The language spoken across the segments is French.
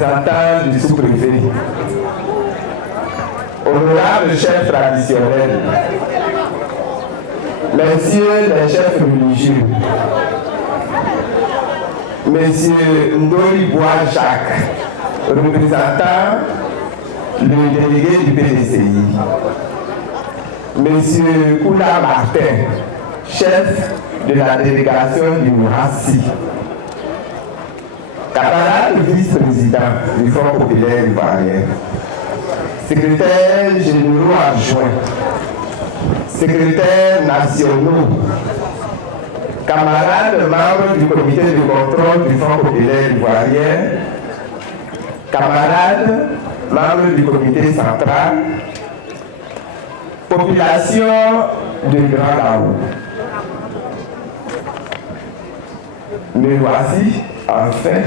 représentants du sous-préfet, honorables chefs traditionnels, messieurs les chefs religieux, monsieur Ndoli Bois Jacques, représentant le délégué du PDCI, monsieur Koula Martin, chef de la délégation du Mourassi, camarade vice-président du Front populaire ivoirien, secrétaires généraux adjoints, secrétaires nationaux, camarades membres du comité de contrôle du Front populaire ivoirien, camarades membres du comité central, population de Grand Laou. Me voici enfin.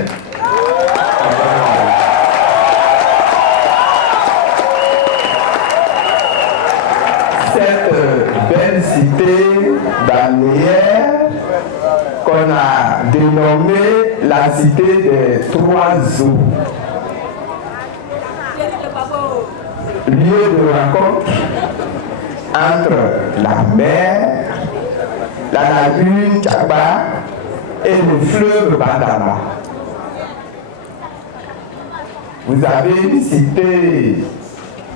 Cette belle cité balnéaire qu'on a dénommée la cité des trois eaux. Lieu de rencontre entre la mer, la lagune Tchaba et le fleuve Bandama. Vous avez une cité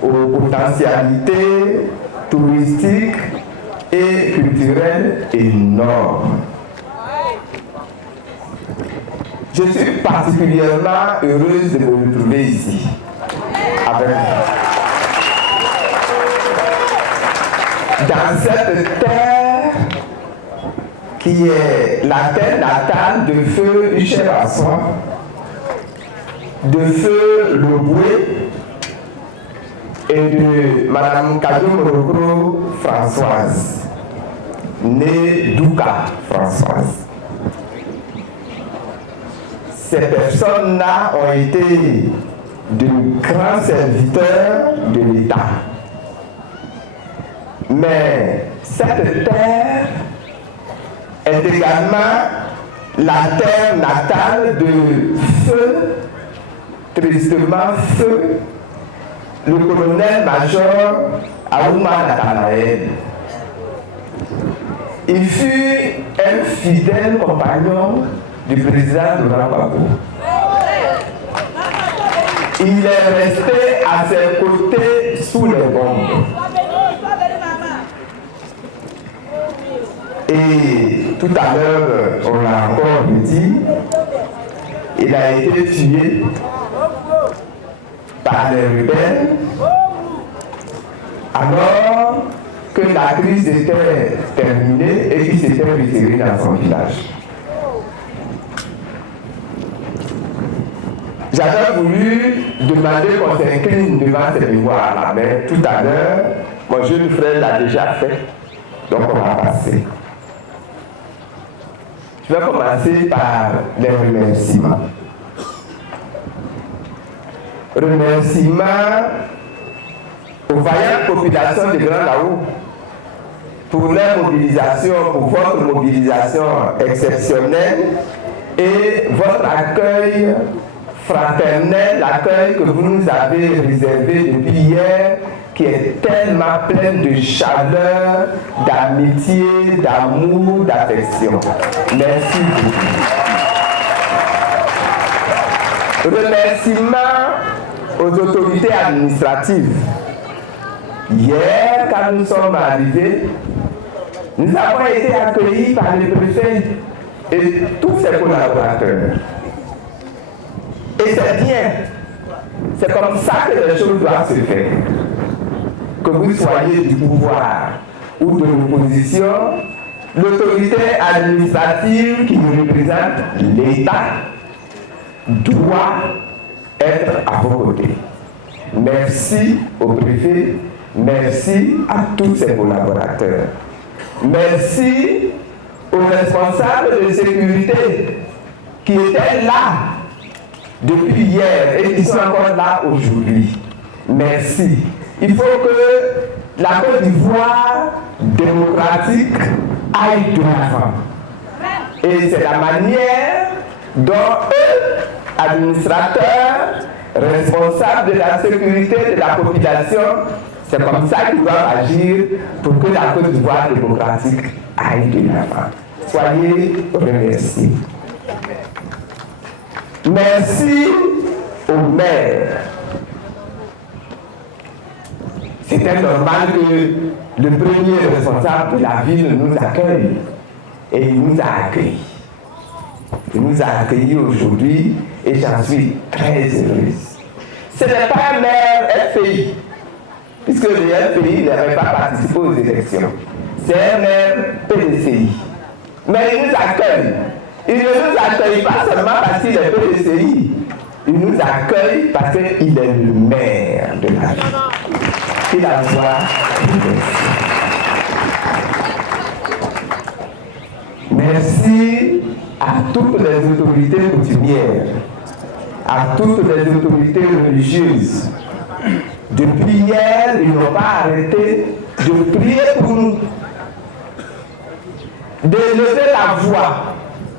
aux potentialités touristiques et culturelles énormes. Je suis particulièrement heureuse de me retrouver ici avec vous. Dans cette terre qui est la terre natale de feu Michel Assoin, de feu Loboué et de Madame Kadou Morogro Françoise, née Douka Françoise. Ces personnes-là ont été de grands serviteurs de l'État. Mais cette terre est également la terre natale de feu, tristement feu, le colonel-major Aouma Nathanaël. Il fut un fidèle compagnon du président Laurent Gbagbo. Il est resté à ses côtés sous les bombes. Et tout à l'heure, on l'a encore dit, il a été tué par les rebelles alors que la crise était terminée et qu'il s'était retiré dans son village. J'avais voulu demander qu'on s'incline devant ces mémoires-là, mais tout à l'heure, mon jeune frère l'a déjà fait, donc on va passer. Je vais commencer par les remerciements. Remerciements aux vaillantes populations de Grand Laou pour leur mobilisation, pour votre mobilisation exceptionnelle et votre accueil fraternel, l'accueil que vous nous avez réservé depuis hier, qui est tellement plein de chaleur, d'amitié, d'amour, d'affection. Merci beaucoup. Remerciements aux autorités administratives. Hier, quand nous sommes arrivés, nous avons été accueillis par le préfet et tous ses collaborateurs. Et c'est bien. C'est comme ça que les choses doivent se faire. Que vous soyez du pouvoir ou de l'opposition, l'autorité administrative qui représente l'État doit être à vos côtés. Merci au préfet, merci à tous ses collaborateurs. Merci aux responsables de sécurité qui étaient là depuis hier et qui sont encore là aujourd'hui. Merci. Il faut que la Côte d'Ivoire démocratique aille de l'avant. Et c'est la manière dont eux administrateurs, responsables de la sécurité de la population. C'est comme ça qu'ils doivent agir pour que la Côte d'Ivoire démocratique aille de l'avant. Soyez remerciés. Merci aux maires. C'était normal que le premier responsable de la ville nous accueille. Et il nous a accueillis. Il nous a accueillis aujourd'hui et j'en suis très heureuse. Ce n'est pas un maire FPI, puisque le FPI n'avait pas participé aux élections. C'est un maire PDCI. Mais il nous accueille. Il ne nous accueille pas seulement parce qu'il est PDCI. Il nous accueille parce qu'il est le maire de la ville. Qu'il a voix. Merci à toutes les autorités coutumières, à toutes les autorités religieuses. Depuis hier, ils n'ont pas arrêté de prier pour nous, d'élever la voix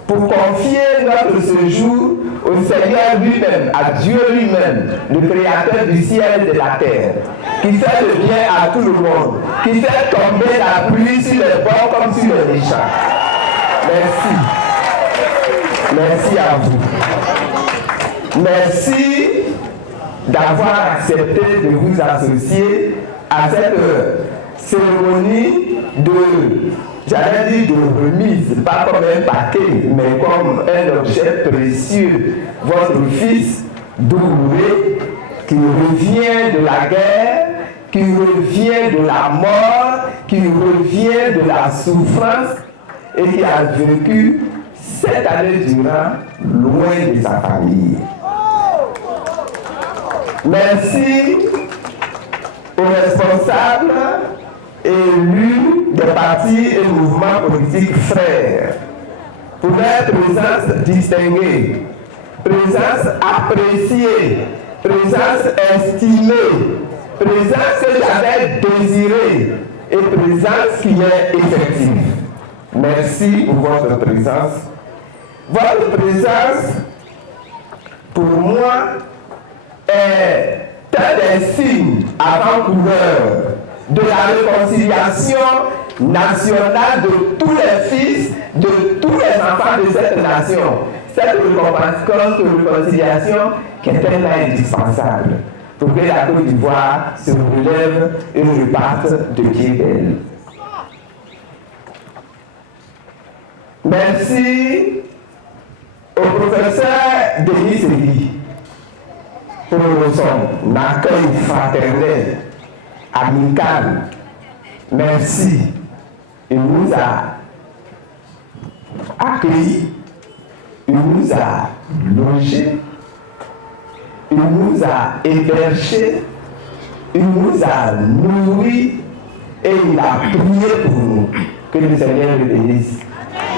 pour confier notre séjour au Seigneur lui-même, à Dieu lui-même, le Créateur du ciel et de la terre, qui fait le bien à tout le monde, qui fait tomber la pluie sur les bords comme sur les méchants. Merci. Merci à vous. Merci d'avoir accepté de vous associer à cette cérémonie j'allais dire de remise, pas comme un paquet, mais comme un objet précieux. Votre fils Doué, qui revient de la guerre, qui revient de la mort, qui revient de la souffrance et qui a vécu 7 années durant loin de sa famille. Merci aux responsables élus des partis et mouvements politiques frères pour leur présence distinguée, présence appréciée, présence estimée, présence que j'avais désirée et présence qui est effective. Merci pour votre présence. Votre présence, pour moi, est un des signes avant-coureurs de la réconciliation nationale de tous les fils, de tous les enfants de cette nation. Cette réconciliation qui est tellement indispensable pour que la Côte d'Ivoire se relève et reparte de pied belle. Merci au professeur Denis Séguy pour son accueil fraternel, amical. Merci. Il nous a accueillis, il nous a logés, il nous a hébergés, il nous a nourris et il a prié pour nous. Que le Seigneur le bénisse.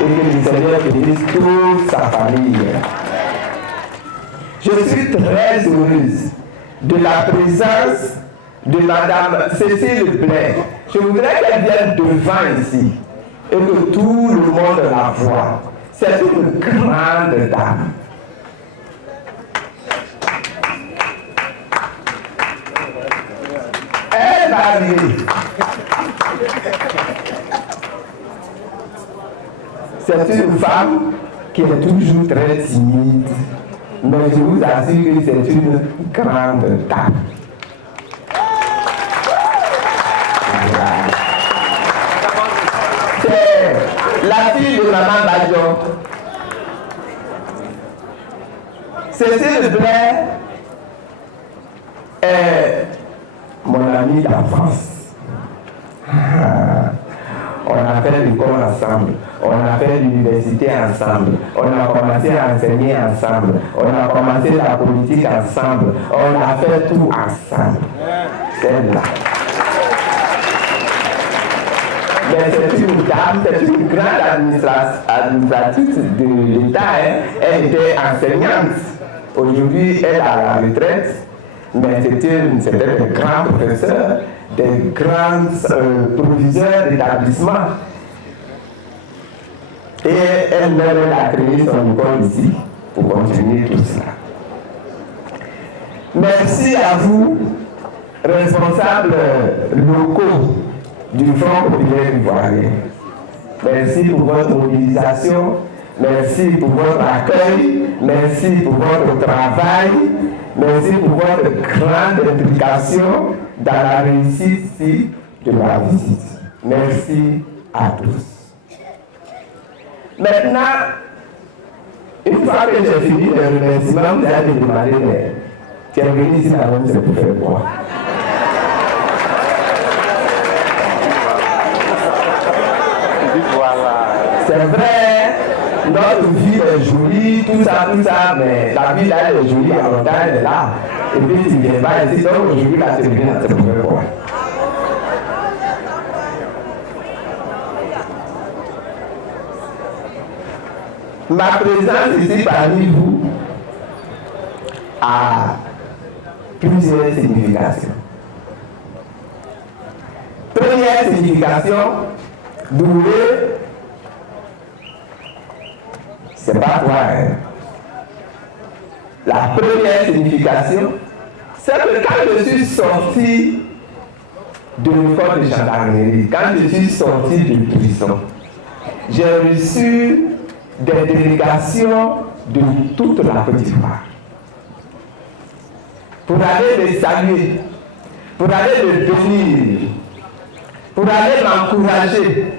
Et que le Seigneur bénisse toute sa famille. Je suis très heureuse de la présence de Madame Cécile Blais. Je voudrais qu'elle vienne devant ici et que tout le monde la voie. C'est une grande dame. Elle va arriver. C'est une femme qui est toujours très timide, mais je vous assure que c'est une grande dame. C'est la fille de Maman Badjo. Cécile Blais est mon amie d'enfance. On a fait l'école ensemble, on a fait l'université ensemble, on a commencé à enseigner ensemble, on a commencé la politique ensemble, on a fait tout ensemble. C'est là. Mais c'est une dame, c'est une grande administratrice de l'État. Elle était enseignante. Aujourd'hui, elle est à la retraite. Mais c'était des grands professeurs, des grands proviseurs d'établissement. Et elle a créé son école ici pour continuer tout cela. Merci à vous, responsables locaux du Front populaire ivoirien. Merci pour votre mobilisation, merci pour votre accueil, merci pour votre travail, merci pour votre grande implication dans la réussite de la visite. Merci à tous. Maintenant, une fois que j'ai fini les remerciements, vous allez me demander, mais tu es venu ici à Rome, c'est pour faire quoi? C'est vrai, notre vie est jolie, tout ça, mais la vie là, elle est jolie, en même temps, elle est là. Et puis tu ne viens pas ici, donc aujourd'hui, là, tu viens, c'est pour faire quoi? Ma présence ici parmi vous a plusieurs significations. Première signification, doué, c'est pas toi. Hein. La première signification, c'est que quand je suis sorti de l'école de gendarmerie, quand je suis sorti de prison, j'ai reçu des délégations de toute la Côte d'Ivoire pour aller les saluer, pour aller les bénir, pour aller m'encourager,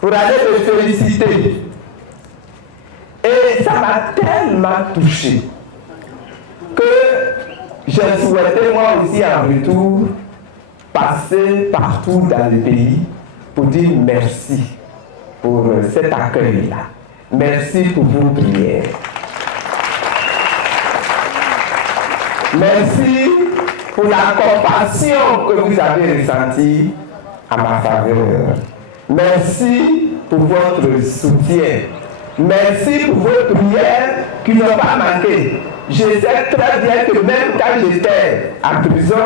pour aller me féliciter. Et ça m'a tellement touché que j'ai souhaité moi aussi en retour passer partout dans le pays pour dire merci pour cet accueil-là. Merci pour vos prières. Merci pour la compassion que vous avez ressentie à ma faveur. Merci pour votre soutien. Merci pour vos prières qui n'ont pas manqué. Je sais très bien que même quand j'étais en prison,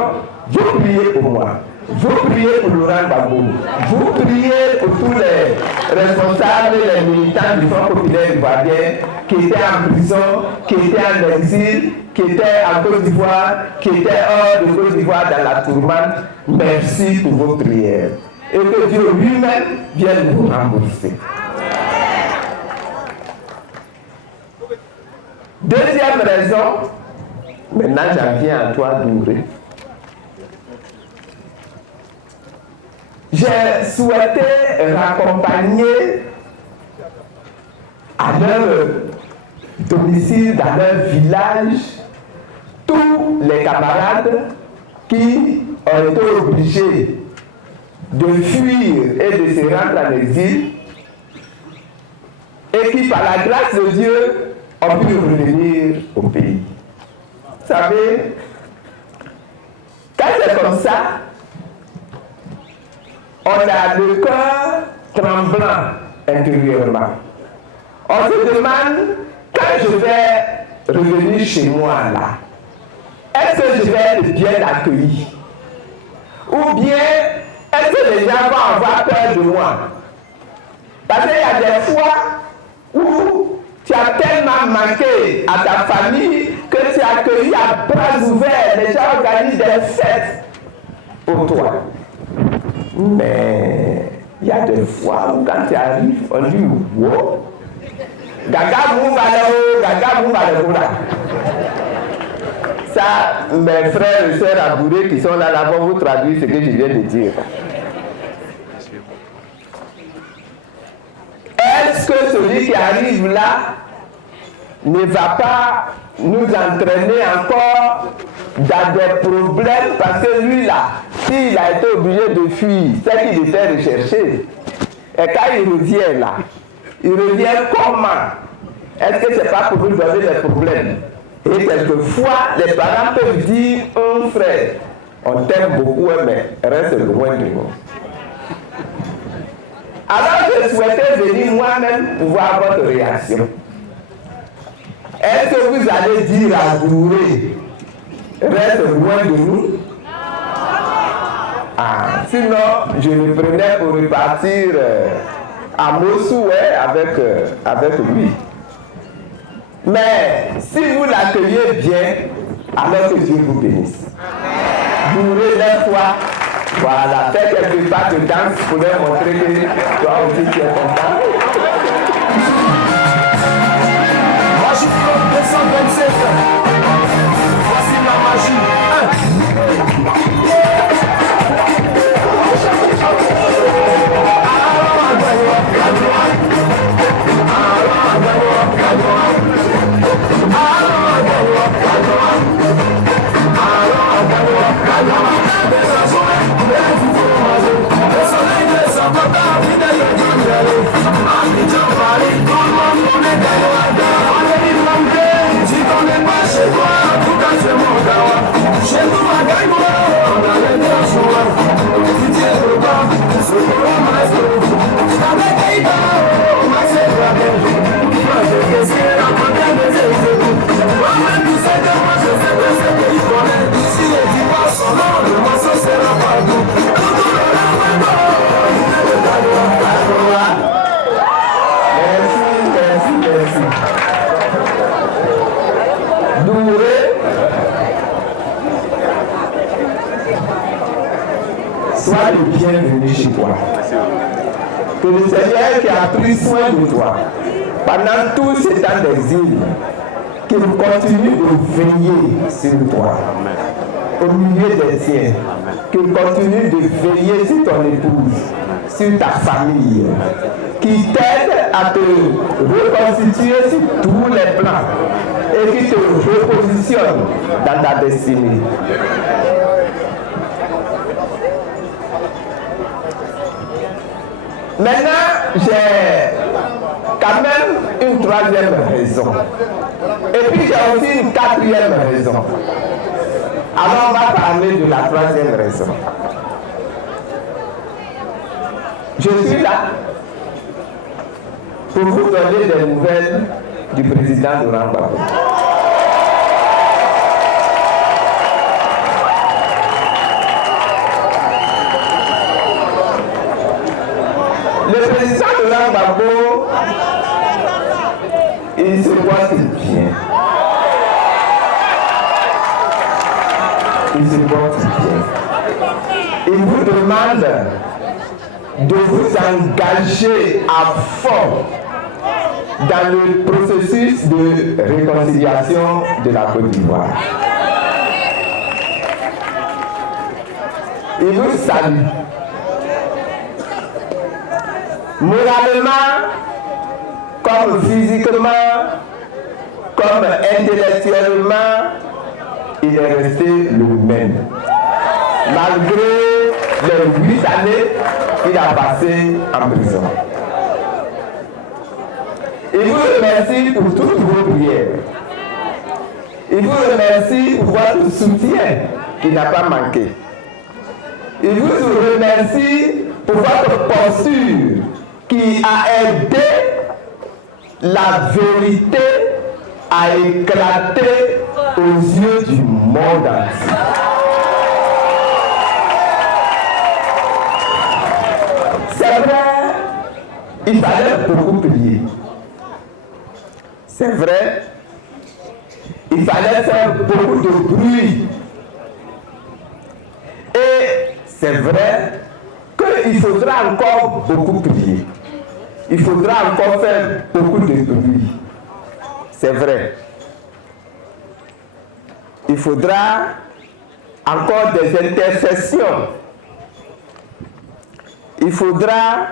vous priez pour moi. Vous priez pour Laurent Gbagbo. Vous priez pour tous les responsables et les militants du Front populaire ivoirien qui étaient en prison, qui étaient en exil, qui étaient en Côte d'Ivoire, qui étaient hors de Côte d'Ivoire dans la tourmente. Merci pour vos prières. Et que Dieu lui-même vienne vous rembourser. Deuxième raison, maintenant j'en viens à toi, Doumbouya. J'ai souhaité raccompagner à leur domicile, dans leur village, tous les camarades qui ont été obligés de fuir et de se rendre en exil et qui, par la grâce de Dieu, ont pu revenir au pays. Vous savez, quand c'est comme ça, on a le cœur tremblant intérieurement. On se demande, quand je vais revenir chez moi là, est-ce que je vais être bien accueilli? Ou bien, est-ce que les gens vont avoir peur de moi? Parce qu'il y a des fois où tu as tellement manqué à ta famille que tu es accueilli à bras ouverts. Les gens organisent des fêtes pour toi. Mais il y a des fois où quand tu arrives, on dit wow, gaga moubaleo, gaga moubaleo là. Ça, mes frères et sœurs abourés qui sont là vont vous traduire ce que je viens de dire. Est-ce que celui qui arrive là ne va pas nous entraîner encore dans des problèmes parce que lui là, s'il a été obligé de fuir, c'est qu'il était recherché. Et quand il revient là, il revient comment? Est-ce que c'est pas pour nous donner des problèmes? Et quelquefois, les parents peuvent dire, un frère, on t'aime beaucoup, mais reste loin de nous. Alors je souhaitais venir moi-même pour voir votre réaction. Est-ce que vous allez dire à Doumbouya, reste loin de nous? Ah, sinon, je me prenais pour repartir à Mossou avec lui. Mais si vous l'accueillez bien, Alors que Dieu vous bénisse. Bourrez la foi. Voilà, fais quelques pas de danse pour leur montrer que toi aussi tu es content. Magie Club 227. Voici la magie. Sois le bienvenu chez toi. Que le Seigneur qui a pris soin de toi pendant tout ce temps d'exil, qu'il continue de veiller sur toi, au milieu des tiens, qu'il continue de veiller sur ton épouse, sur ta famille, qui t'aide à te reconstituer sur tous les plans et qui te repositionne dans ta destinée. Maintenant, j'ai quand même une troisième raison. Et puis j'ai aussi une quatrième raison. Alors on va parler de la troisième raison. Je suis là pour vous donner des nouvelles du président Laurent Gbagbo. Le président Laurent Gbagbo, il se porte bien. Il se porte bien. Il vous demande de vous engager à fond dans le processus de réconciliation de la Côte d'Ivoire. Il vous salue. Moralement, comme physiquement, comme intellectuellement, il est resté le même. Malgré les 8 années qu'il a passées en prison. Il vous remercie pour toutes vos prières. Il vous remercie pour votre soutien qui n'a pas manqué. Il vous remercie pour votre posture qui a aidé la vérité à éclater aux yeux du monde entier. C'est vrai, il fallait beaucoup prier. C'est vrai, il fallait faire beaucoup de bruit. Et c'est vrai qu'il faudra encore beaucoup prier. Il faudra encore faire beaucoup de bruit. C'est vrai. Il faudra encore des intercessions. Il faudra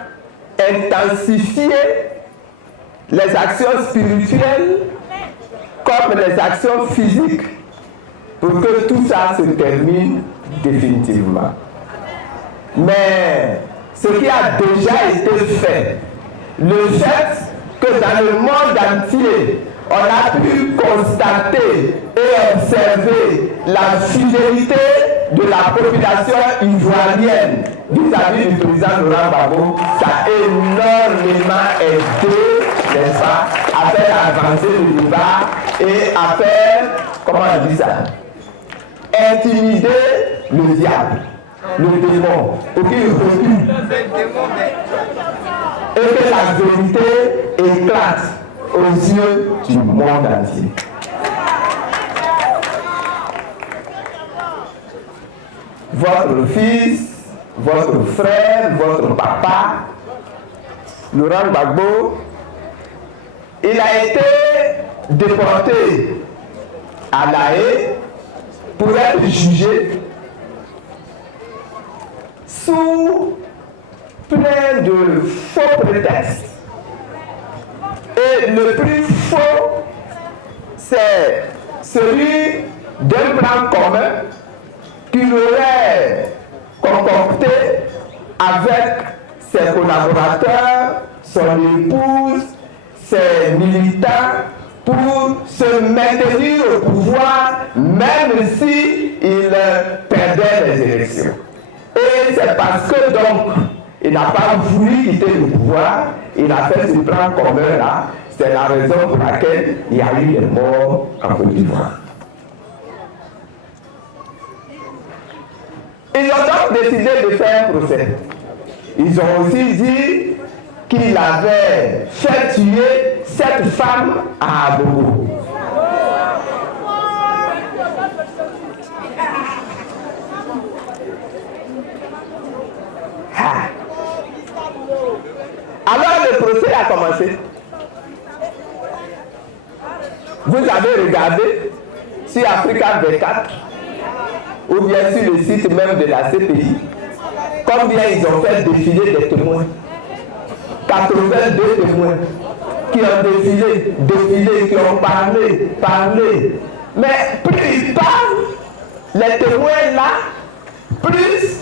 intensifier les actions spirituelles comme les actions physiques pour que tout ça se termine définitivement. Mais ce qui a déjà été fait, le fait que dans le monde entier, on a pu constater et observer la fidélité de la population ivoirienne vis-à-vis du président Laurent Gbagbo, ça a énormément aidé, n'est-ce pas, à faire avancer le débat et à faire, comment on dit ça, intimider le diable, le démon, pour qu'il recule. Et que la vérité éclate aux yeux du monde entier. votre fils, votre frère, votre papa, Laurent Gbagbo, il a été déporté à La Haye pour être jugé sous plein de faux prétextes. Et le plus faux, c'est celui d'un plan commun qu'il aurait concocté avec ses collaborateurs, son épouse, ses militants, pour se maintenir au pouvoir, même s'il perdait les élections. Et c'est parce que donc, il n'a pas voulu quitter le pouvoir, il a fait ce plan commun-là. C'est la raison pour laquelle il y a eu des morts en Côte d'Ivoire. Ils ont donc décidé de faire un procès. Ils ont aussi dit qu'il avait fait tuer cette femme à Abobo. Alors le procès a commencé. Vous avez regardé sur Africa 24 ou bien sur le site même de la CPI combien ils ont fait défiler des témoins. 82 témoins qui ont défilé, qui ont parlé. Mais plus ils parlent, les témoins là, plus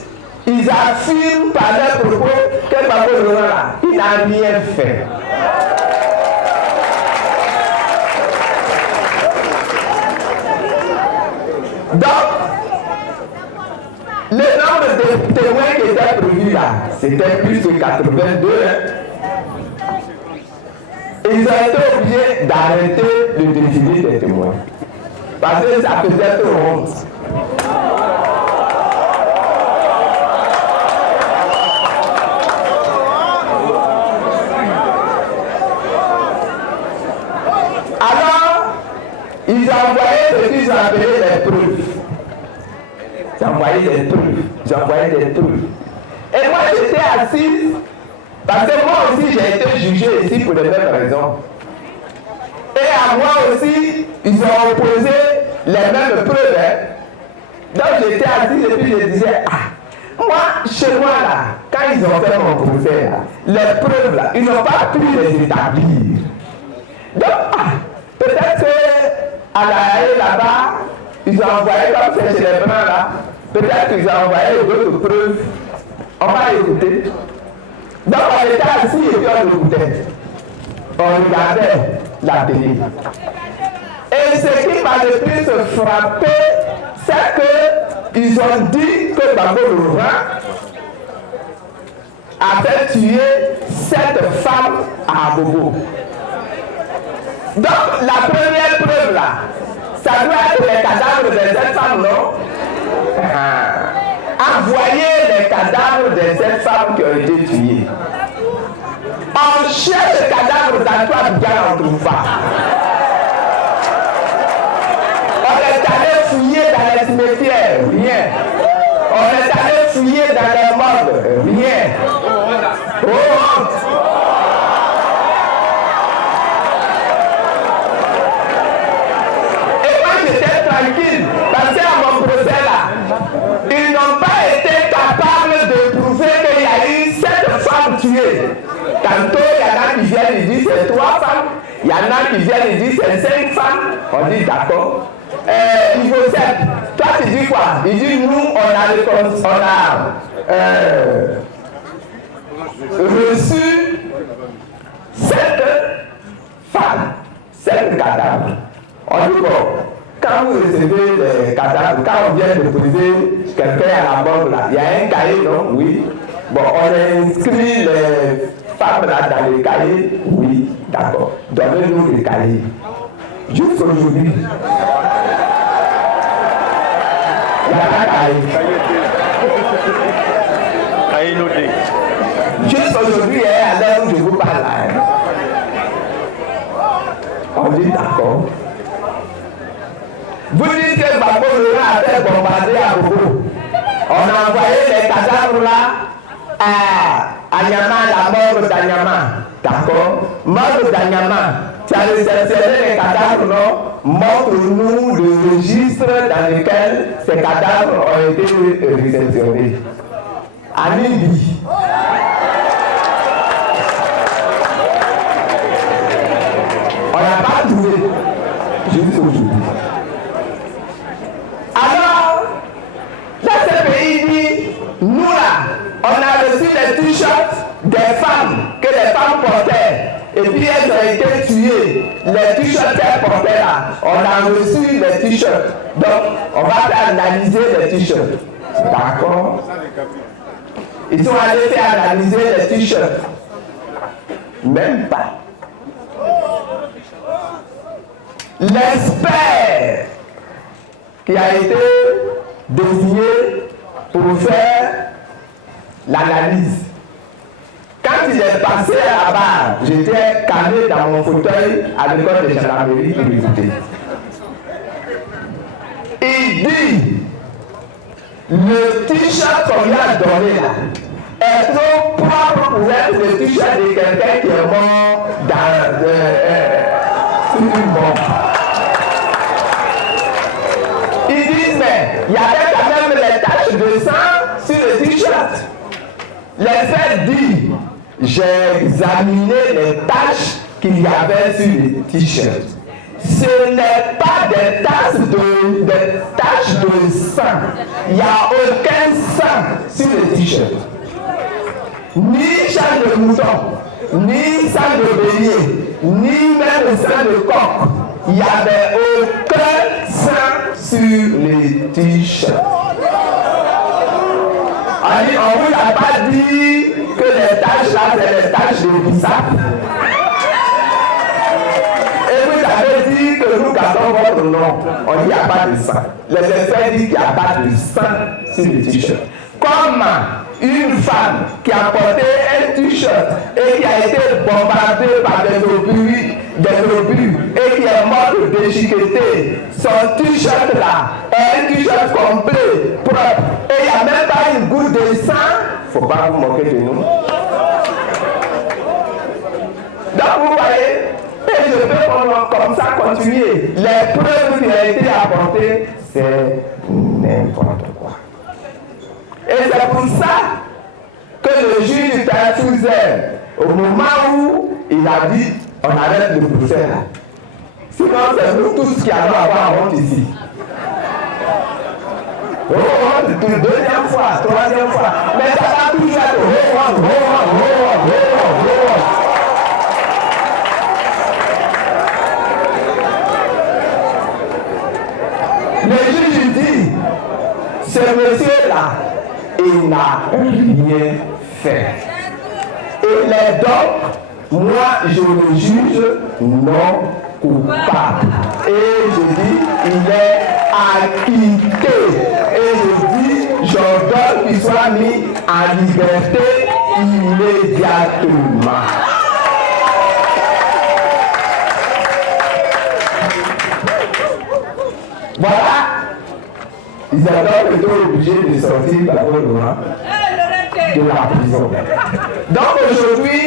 ils affirment par leurs propos que Gbagbo Laurent là, il n'a rien fait. Donc, le nombre de témoins qui étaient prévus là, c'était plus de 82. Ils ont été obligés d'arrêter le défilé des témoins. Parce que ça faisait trop honte. Alors, ils envoyaient ce qu'ils appelaient les preuves. Ils envoyaient des preuves. Et moi, j'étais assise, parce que moi aussi, j'ai été jugé ici pour les mêmes raisons. Et à moi aussi, ils ont opposé les mêmes preuves. Donc, j'étais assise et puis je disais, moi, chez moi, là, quand ils ont fait mon procès, là, les preuves, là, ils n'ont pas pu les établir. Donc, peut-être qu'à La Haye, là-bas, ils ont envoyé, comme c'est chez les Blancs, là, peut-être qu'ils ont envoyé d'autres preuves. On va écouter. Donc, on était assis et puis on écoutait. On regardait la télé. Et ce qui m'a le plus frappé, c'est qu'ils ont dit que Gbagbo Laurent a fait tuer cette femme à Abobo. Donc, la première preuve là, ça doit être les cadavres de cette femme, non? Envoyer les cadavres de cette femme qui ont été tuées. On cherche le cadavre dans toi, on ne trouve pas. On est allé fouiller dans les cimetières, rien. On est allé fouiller dans les morgues, rien. Oh, honte. Et moi j'étais tranquille, parce qu'à mon procès là, ils n'ont pas été capables de prouver qu'il y a eu 7 femmes tuées. Tantôt, il y en a qui viennent et disent c'est 3 femmes. Il y en a qui viennent et disent c'est 5 femmes. On dit d'accord. Niveau 7, toi tu dis quoi? Il dit nous, on a reçu 7 femmes, 7 cadavres. On dit bon, quand vous recevez les cadavres, quand on vient de poser quelqu'un à la mort là, il y a un cahier, non? Oui. Bon, on inscrit les femmes là dans les cahiers? Oui, d'accord. Donnez-nous les cahiers. Jusqu'aujourd'hui. Il y a un cahier. Cahier noté. Jusqu'aujourd'hui, à l'heure où je vous parle là. On dit d'accord. Vous dites que Gbagbo Laurent a fait bombarder à Abobo. On a envoyé les cadavres là à Nyama, la mort d'Anyama. D'accord? Mort d'Anyama. Tu as réceptionné les cadavres, non? Montre-nous le registre dans lequel ces cadavres ont été réceptionnés. À Nimbi. On n'a pas trouvé. Juste aujourd'hui. Alors, là, ce pays dit, nous là, on a reçu les t-shirts des femmes que les femmes portaient. Et puis elles ont été tuées. Les t-shirts qu'elles portaient là, on a reçu les t-shirts. Donc, on va analyser les t-shirts. D'accord? Ils sont allés faire analyser les t-shirts. Même pas. L'expert qui a été désigné pour faire l'analyse. Quand il est passé à la barre, j'étais calé dans mon fauteuil à l'école de gendarmerie pour l'écouter. Il dit, le t-shirt qu'on lui a donné là est trop propre pour être le t-shirt de quelqu'un qui est mort dans une bombe. Ils disent, mais il y avait quand même les taches de sang sur le t-shirt. L'expert dit, j'ai examiné les taches qu'il y avait sur le t-shirt. Ce n'est pas des taches de sang. Il n'y a aucun sang sur le t-shirt. Ni sang de mouton, ni sang de bélier, ni même sang de coq. Il n'y avait aucun sang sur les t-shirts. On ne vous a pas dit que les taches là, c'est les taches de bissap. Et vous avez dit que nous gardons votre nom. On dit qu'il n'y a pas de sang. Les experts disent qu'il n'y a pas de sang sur le t-shirt. Comme une femme qui a porté un t-shirt et qui a été bombardée par des obus et qui est morte déchiquetée, son t-shirt là est un t-shirt complet, propre, et il n'y a même pas une goutte de sang. Il ne faut pas vous moquer de nous. Donc vous voyez, et je peux comme ça continuer. Les preuves qui ont été apportées, c'est n'importe quoi. Et c'est pour ça que le juge du Taïfouzer, au moment où il a dit on arrête le procès là. Sinon c'est nous tous qui allons avoir honte ici. Oh, deuxième fois, troisième fois. Mais ça va toujours être Le juge dit, ce monsieur-là, il n'a rien fait. Et les donc, moi, je le juge non coupable. Et je dis, il est acquitté. Et je dis, j'ordonne qu'il soit mis en liberté immédiatement. Voilà. Ils ont été obligés de sortir de la prison. Donc aujourd'hui,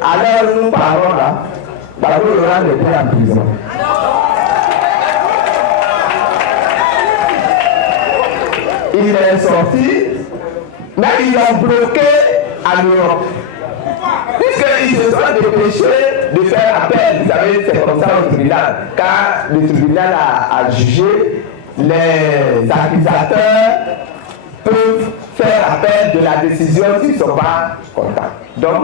à l'heure où nous parlons là, Babo Laurent n'est plus en prison. Il est sorti, mais ils l'ont bloqué à l'Europe. Puisqu'ils se sont dépêchés de faire appel, vous savez, c'est comme ça au tribunal. Quand le tribunal a jugé, les accusateurs peuvent faire appel de la décision s'ils ne sont pas contents. Donc,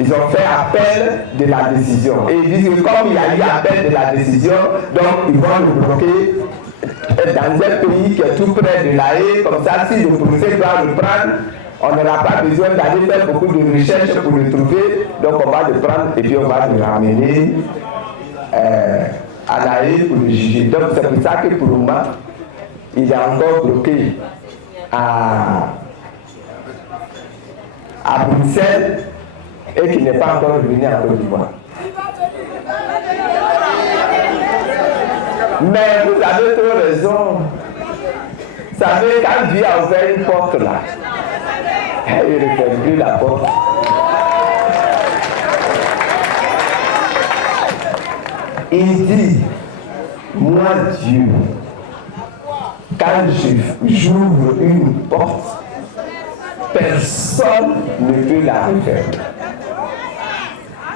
ils ont fait appel de la décision. Et ils disent que comme il y a eu appel de la décision, donc ils vont le bloquer dans un pays qui est tout près de la Haye. Comme ça, si le procès doit le prendre, on n'aura pas besoin d'aller faire beaucoup de recherches pour le trouver. Donc on va le prendre et puis on va le ramener à la Haye pour le juger. Donc c'est pour ça que pour le moment, il est encore bloqué à Bruxelles et qui n'est pas encore revenu en Côte d'Ivoire. Mais vous avez trop raison. savez, quand Dieu a ouvert une porte là, il ne referme plus la porte. Il dit, moi Dieu, quand j'ouvre une porte, personne ne peut la refermer.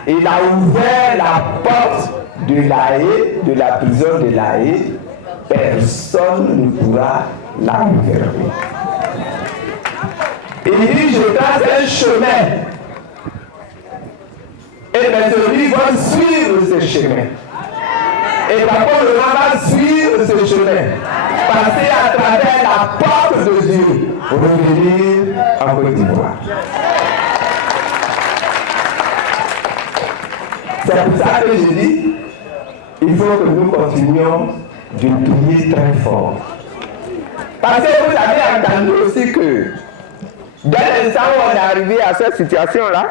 Il a ouvert la porte de la haie, de la prison de la haie, personne ne pourra la refermer. Il dit, je trace un chemin. Et mes amis vont suivre ce chemin. Et d'abord, le va suivre ce chemin. Passer à travers la porte de Dieu pour revenir en Côte d'Ivoire. C'est pour ça que je dis, il faut que nous continuions de prier très fort. Parce que vous avez entendu aussi que dès l'instant où on est arrivé à cette situation-là,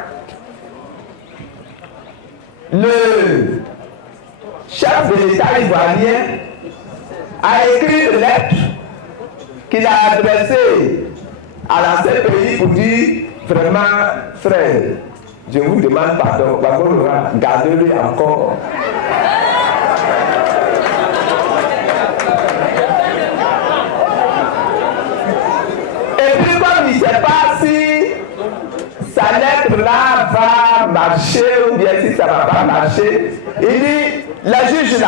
le chef de l'État ivoirien a écrit une lettre qu'il a adressée à la CPI pour dire vraiment, frère, je vous demande pardon, gardez-le encore. Et puis comme il ne sait pas si sa lettre-là va marcher ou bien si ça ne va pas marcher, il dit, le juge là,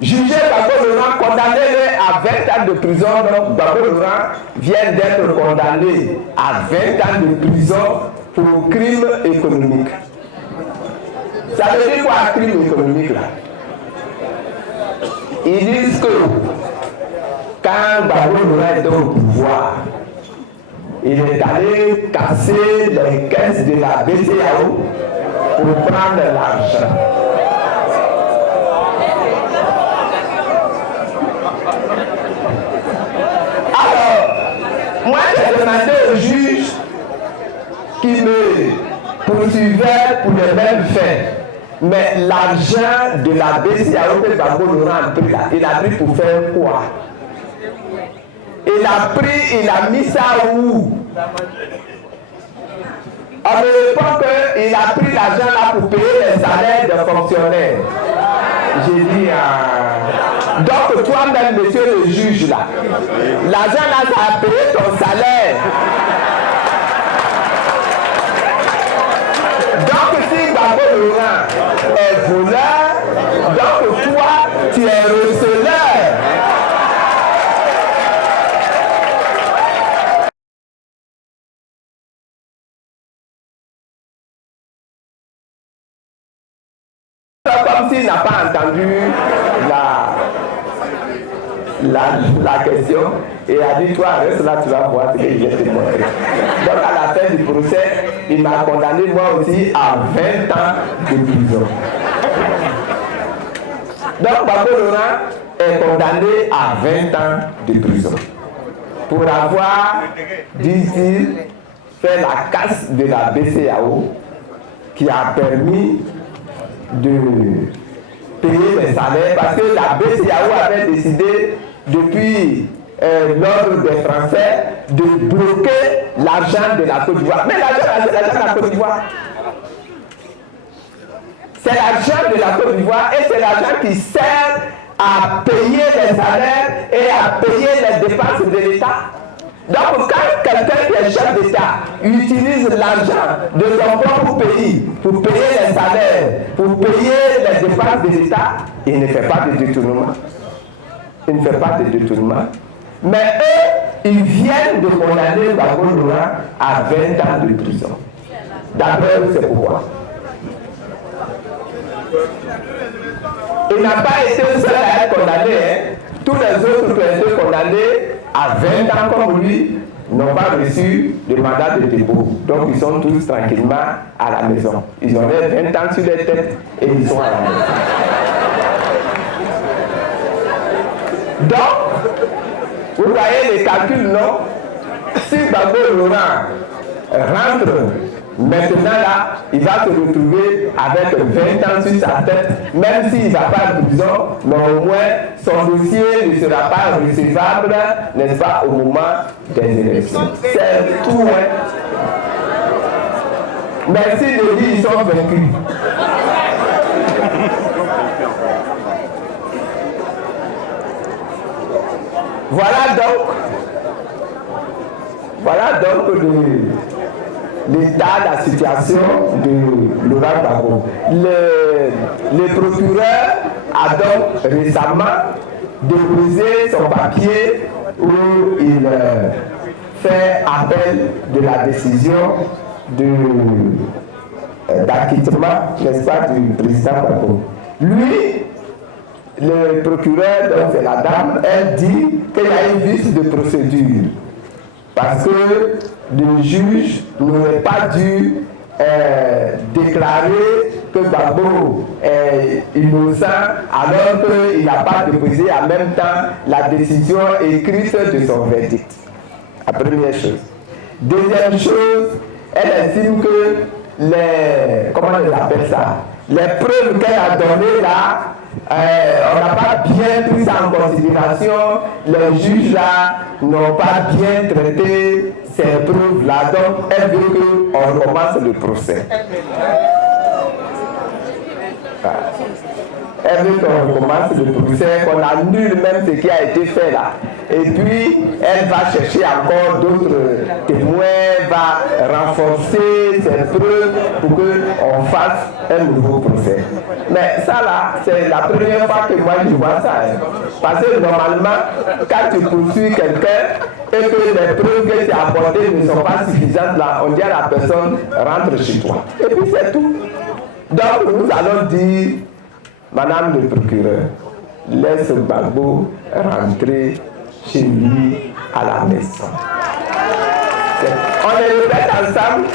jugé Gbagbo Laurent, condamné à 20 ans de prison. Donc Gbagbo Laurent vient d'être condamné à 20 ans de prison pour crime économique. Ça veut dire quoi, crime économique là? Ils disent que quand Gbagbo Laurent était au pouvoir, il est allé casser les caisses de la BCEAO pour prendre l'argent. Alors, moi j'ai demandé au juge qui me poursuivait pour les mêmes faits. Mais l'argent de la BCEAO que Gbagbo Laurent a pris là, il a pris pour faire quoi? Il a mis ça où? On me répond qu'il a pris l'argent là pour payer les salaires des fonctionnaires. J'ai dit, donc toi-même, monsieur le juge là, l'argent là, ça a payé ton salaire. Donc si Gbagbo Laurent est voleur, donc toi, tu es receleur. Comme s'il n'a pas entendu la question et a dit, toi reste là, tu vas voir ce que je vais te montrer. Donc à la fin du procès, il m'a condamné moi aussi à 20 ans de prison. Donc Gbagbo Laurent est condamné à 20 ans de prison pour avoir, dit-il, fait la casse de la BCEAO qui a permis de payer les salaires parce que la BCEAO avait décidé depuis l'ordre des Français de bloquer l'argent de la Côte d'Ivoire. Mais l'argent, c'est l'argent de la Côte d'Ivoire. C'est l'argent de la Côte d'Ivoire et c'est l'argent qui sert à payer les salaires et à payer les dépenses de l'État. Donc quand quelqu'un qui est chef d'État utilise l'argent de son propre pays pour payer les salaires, pour payer les dépenses de l'État, il ne fait pas de détournement. Il ne fait pas de détournement. Mais eux, ils viennent de condamner Gbagbo Laurent à 20 ans de prison. D'après eux, c'est pourquoi. Il n'a pas été seul à être condamné. Tous les autres qui ont été condamnés à 20 ans comme lui n'ont pas reçu de mandat de dépôt. Donc ils sont tous tranquillement à la maison. Ils ont 20 ans sur les têtes et ils sont à la maison. Donc, vous voyez les calculs, non? Si Gbagbo Laurent rentre Maintenant là, il va se retrouver avec 20 ans sur sa tête, même s'il ne va pas en prison, mais au moins son dossier ne sera pas recevable, n'est-ce pas, au moment des élections. C'est tout, hein. Merci de dire ils sont vaincus. Voilà donc l'état, la situation de Laurent Gbagbo. Le procureur a donc récemment déposé son papier où il fait appel de la décision d'acquittement, n'est-ce pas, du président Gbagbo. Lui, le procureur, donc c'est la dame, elle dit qu'il y a une vice de procédure. Parce que le juge n'aurait pas dû déclarer que Gbagbo est innocent alors qu'il n'a pas déposé en même temps la décision écrite de son verdict. La première chose. Deuxième chose, elle estime que comment elle appelle ça, les preuves qu'elle a données là, on n'a pas bien pris ça en considération, les juges là n'ont pas bien traité ces preuves là, donc elle veut qu'on recommence le procès. Elle veut qu'on recommence le procès, qu'on annule même ce qui a été fait là. Et puis, elle va chercher encore d'autres témoins, va renforcer ses preuves pour qu'on fasse un nouveau procès. Mais ça là, c'est la première fois que moi je vois ça. Hein. Parce que normalement, quand tu poursuis quelqu'un et que les preuves que tu as apportées ne sont pas suffisantes là, on dit à la personne, rentre chez toi. Et puis c'est tout. Donc nous allons dire, Madame le procureur, laisse Gbagbo rentrer chez lui à la maison. On est répète ensemble,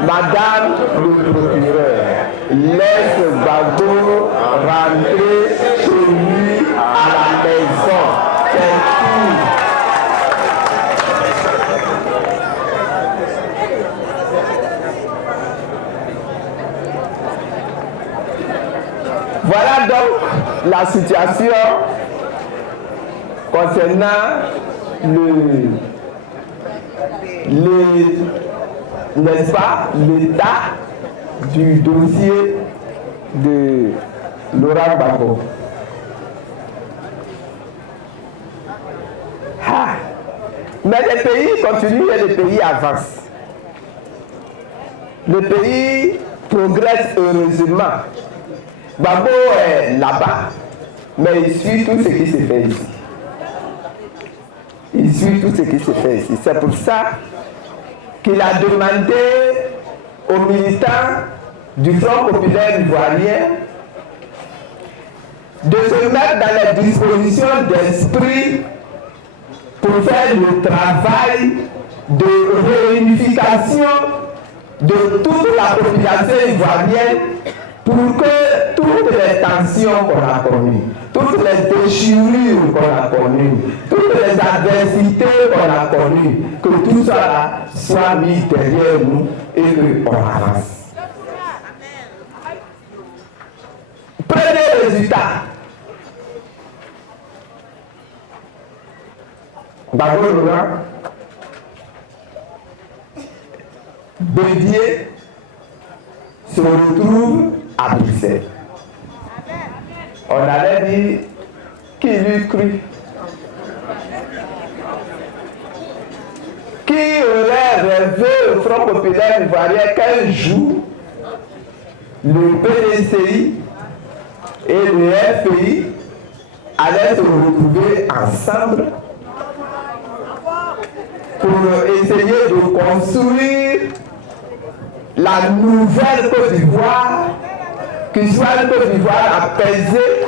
Madame le procureur, laisse Gbagbo rentrer chez lui à la maison. C'est tout. Voilà donc la situation concernant n'est-ce pas, l'état du dossier de Laurent Gbagbo. Mais les pays continuent et les pays avancent. Le pays progresse heureusement. Gbagbo est là-bas, mais il suit tout ce qui se fait ici. Il suit tout ce qui se fait ici. C'est pour ça qu'il a demandé aux militants du Front populaire ivoirien de se mettre dans les dispositions d'esprit pour faire le travail de réunification de toute la population ivoirienne pour que toutes les tensions qu'on a connues, toutes les déchirures qu'on a connues, toutes les adversités qu'on a connues, que tout ça soit mis derrière nous et qu'on avance. Premier résultat. Gbagbo Laurent, Bédié se retrouve à Bruxelles. On allait dire qui lui cru. Qui aurait rêvé au Front populaire ivoirien qu'un jour le PDCI et le FPI allaient se retrouver ensemble pour essayer de construire la nouvelle Côte d'Ivoire, qui soit une Côte d'Ivoire apaisée,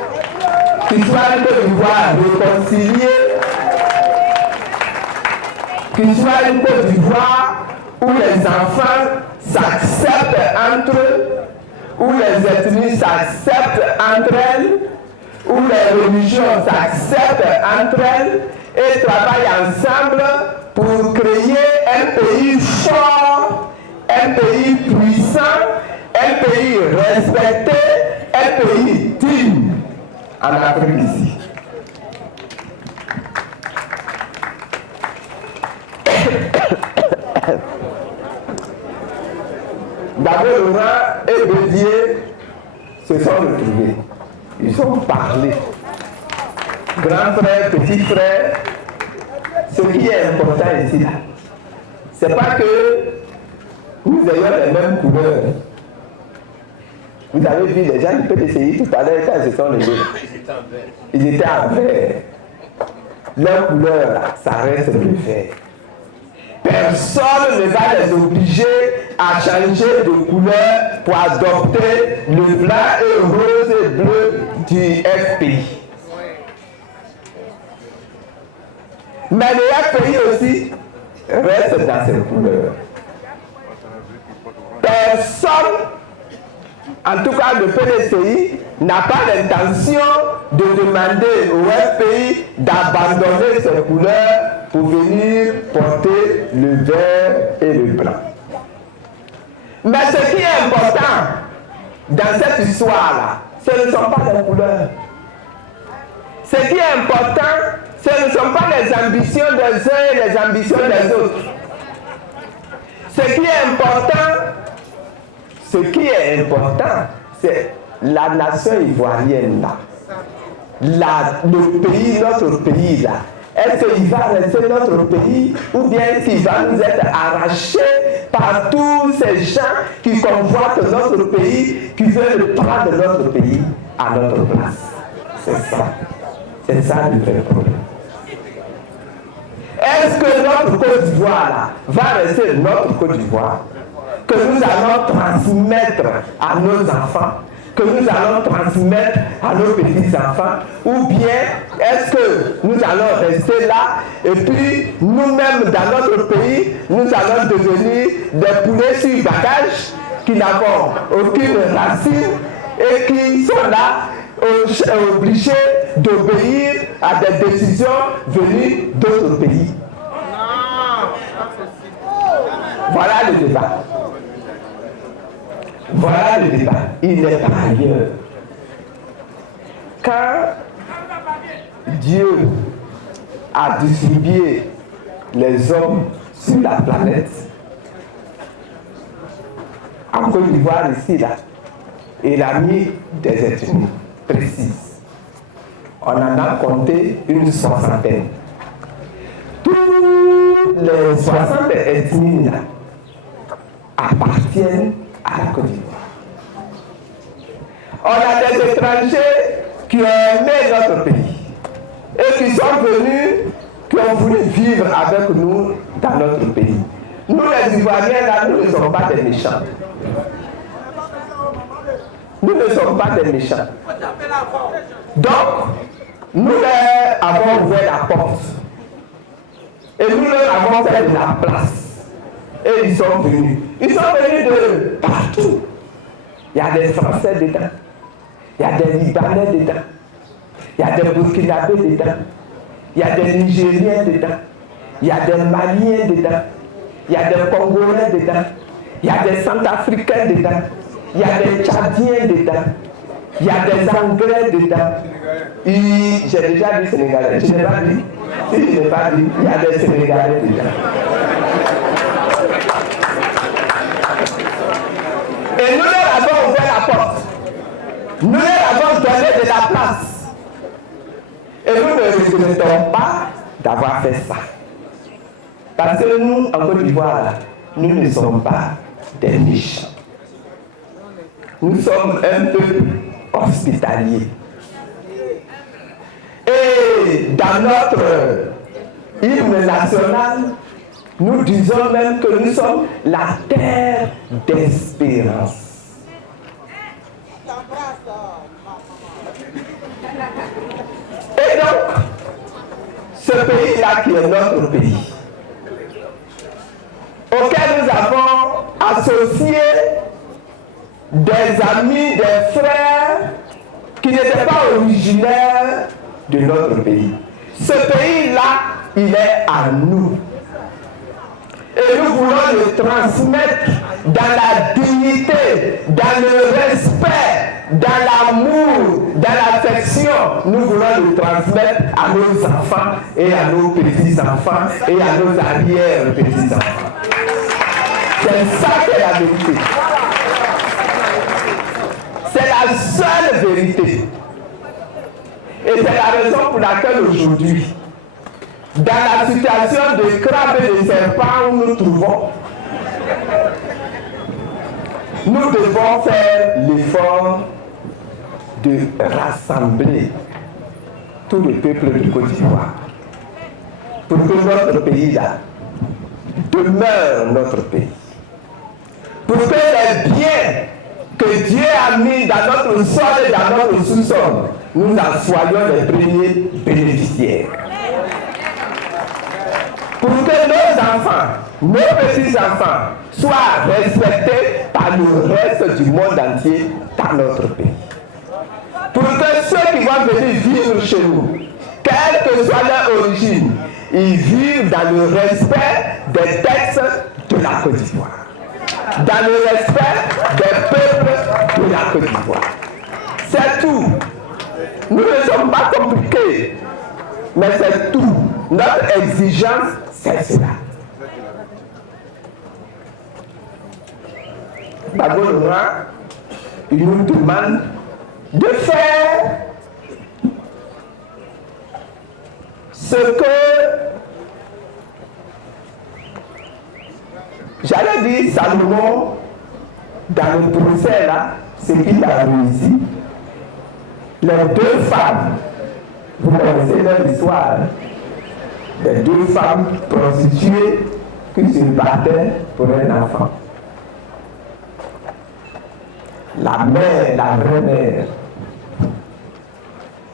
qui soit une Côte d'Ivoire réconciliée, qui soit une Côte d'Ivoire où les enfants s'acceptent entre eux, où les ethnies s'acceptent entre elles, où les religions s'acceptent entre elles et travaillent ensemble pour créer un pays fort, un pays puissant, un pays respecté, un pays digne en Afrique ici. D'abord, Laurent et Bédier se sont retrouvés. Ils ont parlé. Grand frère, petit frère, ce qui est important ici, là, c'est pas que nous ayons les mêmes couleurs. Vous avez vu les gens du PDCI tout à l'heure quand ils se sont levés. Ils étaient en vert. Leur couleur, ça reste le vert. Personne ne va les obliger à changer de couleur pour adopter le blanc et rose et bleu du FPI. Mais le FPI aussi reste dans ses couleurs. Personne, en tout cas le PDCI, n'a pas l'intention de demander au FPI d'abandonner ses couleurs pour venir porter le vert et le blanc. Mais ce qui est important dans cette histoire-là, ce ne sont pas les couleurs. Ce qui est important, ce ne sont pas les ambitions des uns et les ambitions des autres. Ce qui est important, c'est la nation ivoirienne là. Le pays, notre pays là. Est-ce qu'il va rester notre pays ou bien est-ce qu'il va nous être arraché par tous ces gens qui convoitent notre pays, qui veulent prendre notre pays à notre place? C'est ça. C'est ça le vrai problème. Est-ce que notre Côte d'Ivoire là, va rester notre Côte d'Ivoire que nous allons transmettre à nos enfants, que nous allons transmettre à nos petits-enfants, ou bien est-ce que nous allons rester là et puis nous-mêmes dans notre pays, nous allons devenir des poulets sur bagage qui n'avons aucune racine et qui sont là obligés d'obéir à des décisions venues d'autres pays. Voilà le débat. Voilà le débat. Il n'est pas ailleurs. Quand Dieu a distribué les hommes sur la planète, en Côte d'Ivoire ici, là, il a mis des ethnies précises. On en a compté une soixantaine. Toutes les 60 ethnies là appartiennent à la Côte d'Ivoire. On a des étrangers qui ont aimé notre pays et qui sont venus, qui ont voulu vivre avec nous dans notre pays. Nous les Ivoiriens là, nous ne sommes pas des méchants. Nous ne sommes pas des méchants. Donc, nous leur avons ouvert la porte. Et nous leur avons fait de la place. Et ils sont venus. Ils sont venus de partout. Il y a des Français dedans. Il y a des Libanais dedans. Il y a des Burkinabés dedans. Il y a des Nigériens dedans. Il y a des Maliens dedans. Il y a des Congolais dedans. Il y a des Centrafricains dedans. Il y a des Tchadiens dedans. Il y a des Anglais dedans. J'ai déjà dit Sénégalais. Je n'ai pas dit. Si je n'ai pas dit, il y a des Sénégalais dedans. Et nous leur avons ouvert la porte. Nous leur avons donné de la place. Et nous ne regrettons pas d'avoir fait ça. Parce que nous, en Côte d'Ivoire, nous ne sommes pas des méchants. Nous sommes un peu hospitaliers. Et dans notre hymne national, nous disons même que nous sommes la terre d'espérance. Et donc, ce pays-là qui est notre pays, auquel nous avons associé des amis, des frères qui n'étaient pas originaires de notre pays. Ce pays-là, il est à nous. Et nous voulons le transmettre dans la dignité, dans le respect, dans l'amour, dans l'affection, nous voulons le transmettre à nos enfants et à nos petits-enfants et à nos arrière-petits-enfants. C'est ça qui est la vérité. C'est la seule vérité. Et c'est la raison pour laquelle aujourd'hui, dans la situation de crabe et de serpent où nous nous trouvons, nous devons faire l'effort de rassembler tout le peuple du Côte d'Ivoire pour que notre pays là demeure notre pays. Pour que les biens que Dieu a mis dans notre sol et dans notre sous-sol, nous en soyons les premiers bénéficiaires. Pour que nos enfants, nos petits-enfants soient respectés par le reste du monde entier dans notre pays. Pour que ceux qui vont venir vivre chez nous, quelle que soit leur origine, ils vivent dans le respect des textes de la Côte d'Ivoire, dans le respect des peuples de la Côte d'Ivoire. C'est tout. Nous ne sommes pas compliqués, mais c'est tout. Notre exigence, c'est cela. Gbagbo Laurent, il nous demande de faire ce que, j'allais dire Salomon, dans le procès là, ce qu'il a réussi. Les deux femmes, vous connaissez leur histoire, les deux femmes prostituées qui se battaient pour un enfant. La mère, la vraie mère,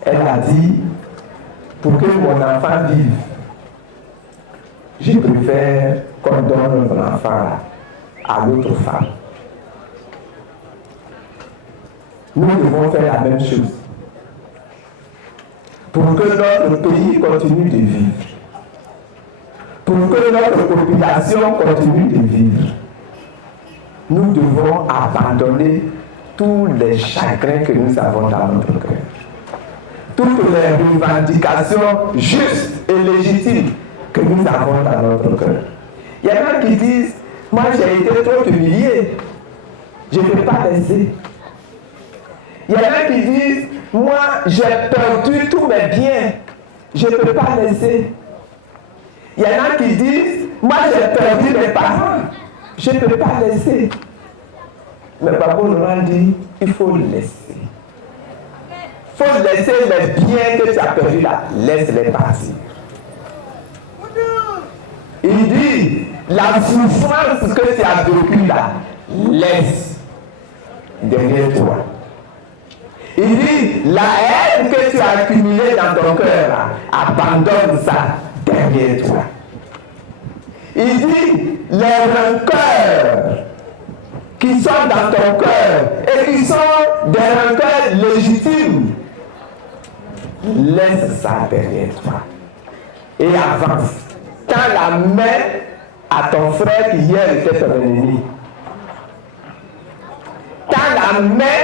elle a dit, pour que mon enfant vive, je préfère qu'on donne mon enfant à l'autre femme. Nous devons faire la même chose pour que notre pays continue de vivre, pour que notre population continue de vivre. Nous devons abandonner tous les chagrins que nous avons dans notre cœur, toutes les revendications justes et légitimes que nous avons dans notre cœur. Il y en a qui disent, moi j'ai été trop humilié, je ne peux pas laisser. Il y en a qui disent, moi j'ai perdu tous mes biens, je ne peux pas laisser. Il y en a qui disent, moi j'ai perdu mes parents, je ne peux pas laisser. Mais Gbagbo Laurent dit, il faut laisser. Il faut laisser les biens que tu as perdus là, laisse-les partir. Il dit, la souffrance que tu as vécue là, laisse derrière toi. Il dit, la haine que tu as accumulée dans ton cœur là, abandonne ça derrière toi. Il dit, les rancœurs qui sont dans ton cœur et qui sont des rancœurs légitimes, laisse ça derrière toi et avance. Tends la main à ton frère qui hier était ton ennemi. Tends la main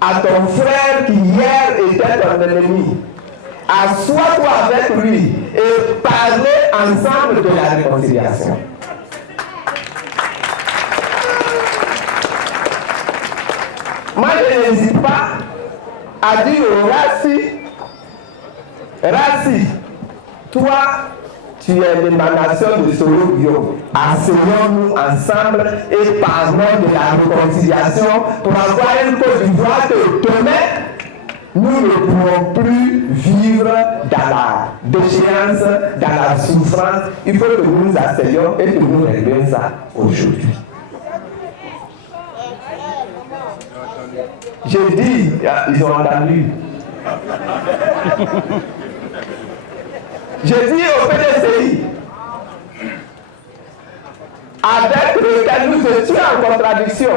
à ton frère qui hier était ton ennemi. Assois-toi avec lui et parlez ensemble de la réconciliation. Moi, je n'hésite pas à dire au Rassi, toi, tu es l'émanation de Soro Bio. Asseyons-nous ensemble et parlons de la réconciliation pour avoir une Côte d'Ivoire que demain, nous ne pouvons plus vivre dans la déchéance, dans la souffrance. Il faut que nous nous asseyions et que nous réglions ça aujourd'hui. J'ai dit, ils ont entendu. J'ai dit au PDCI, avec lequel nous étions en contradiction,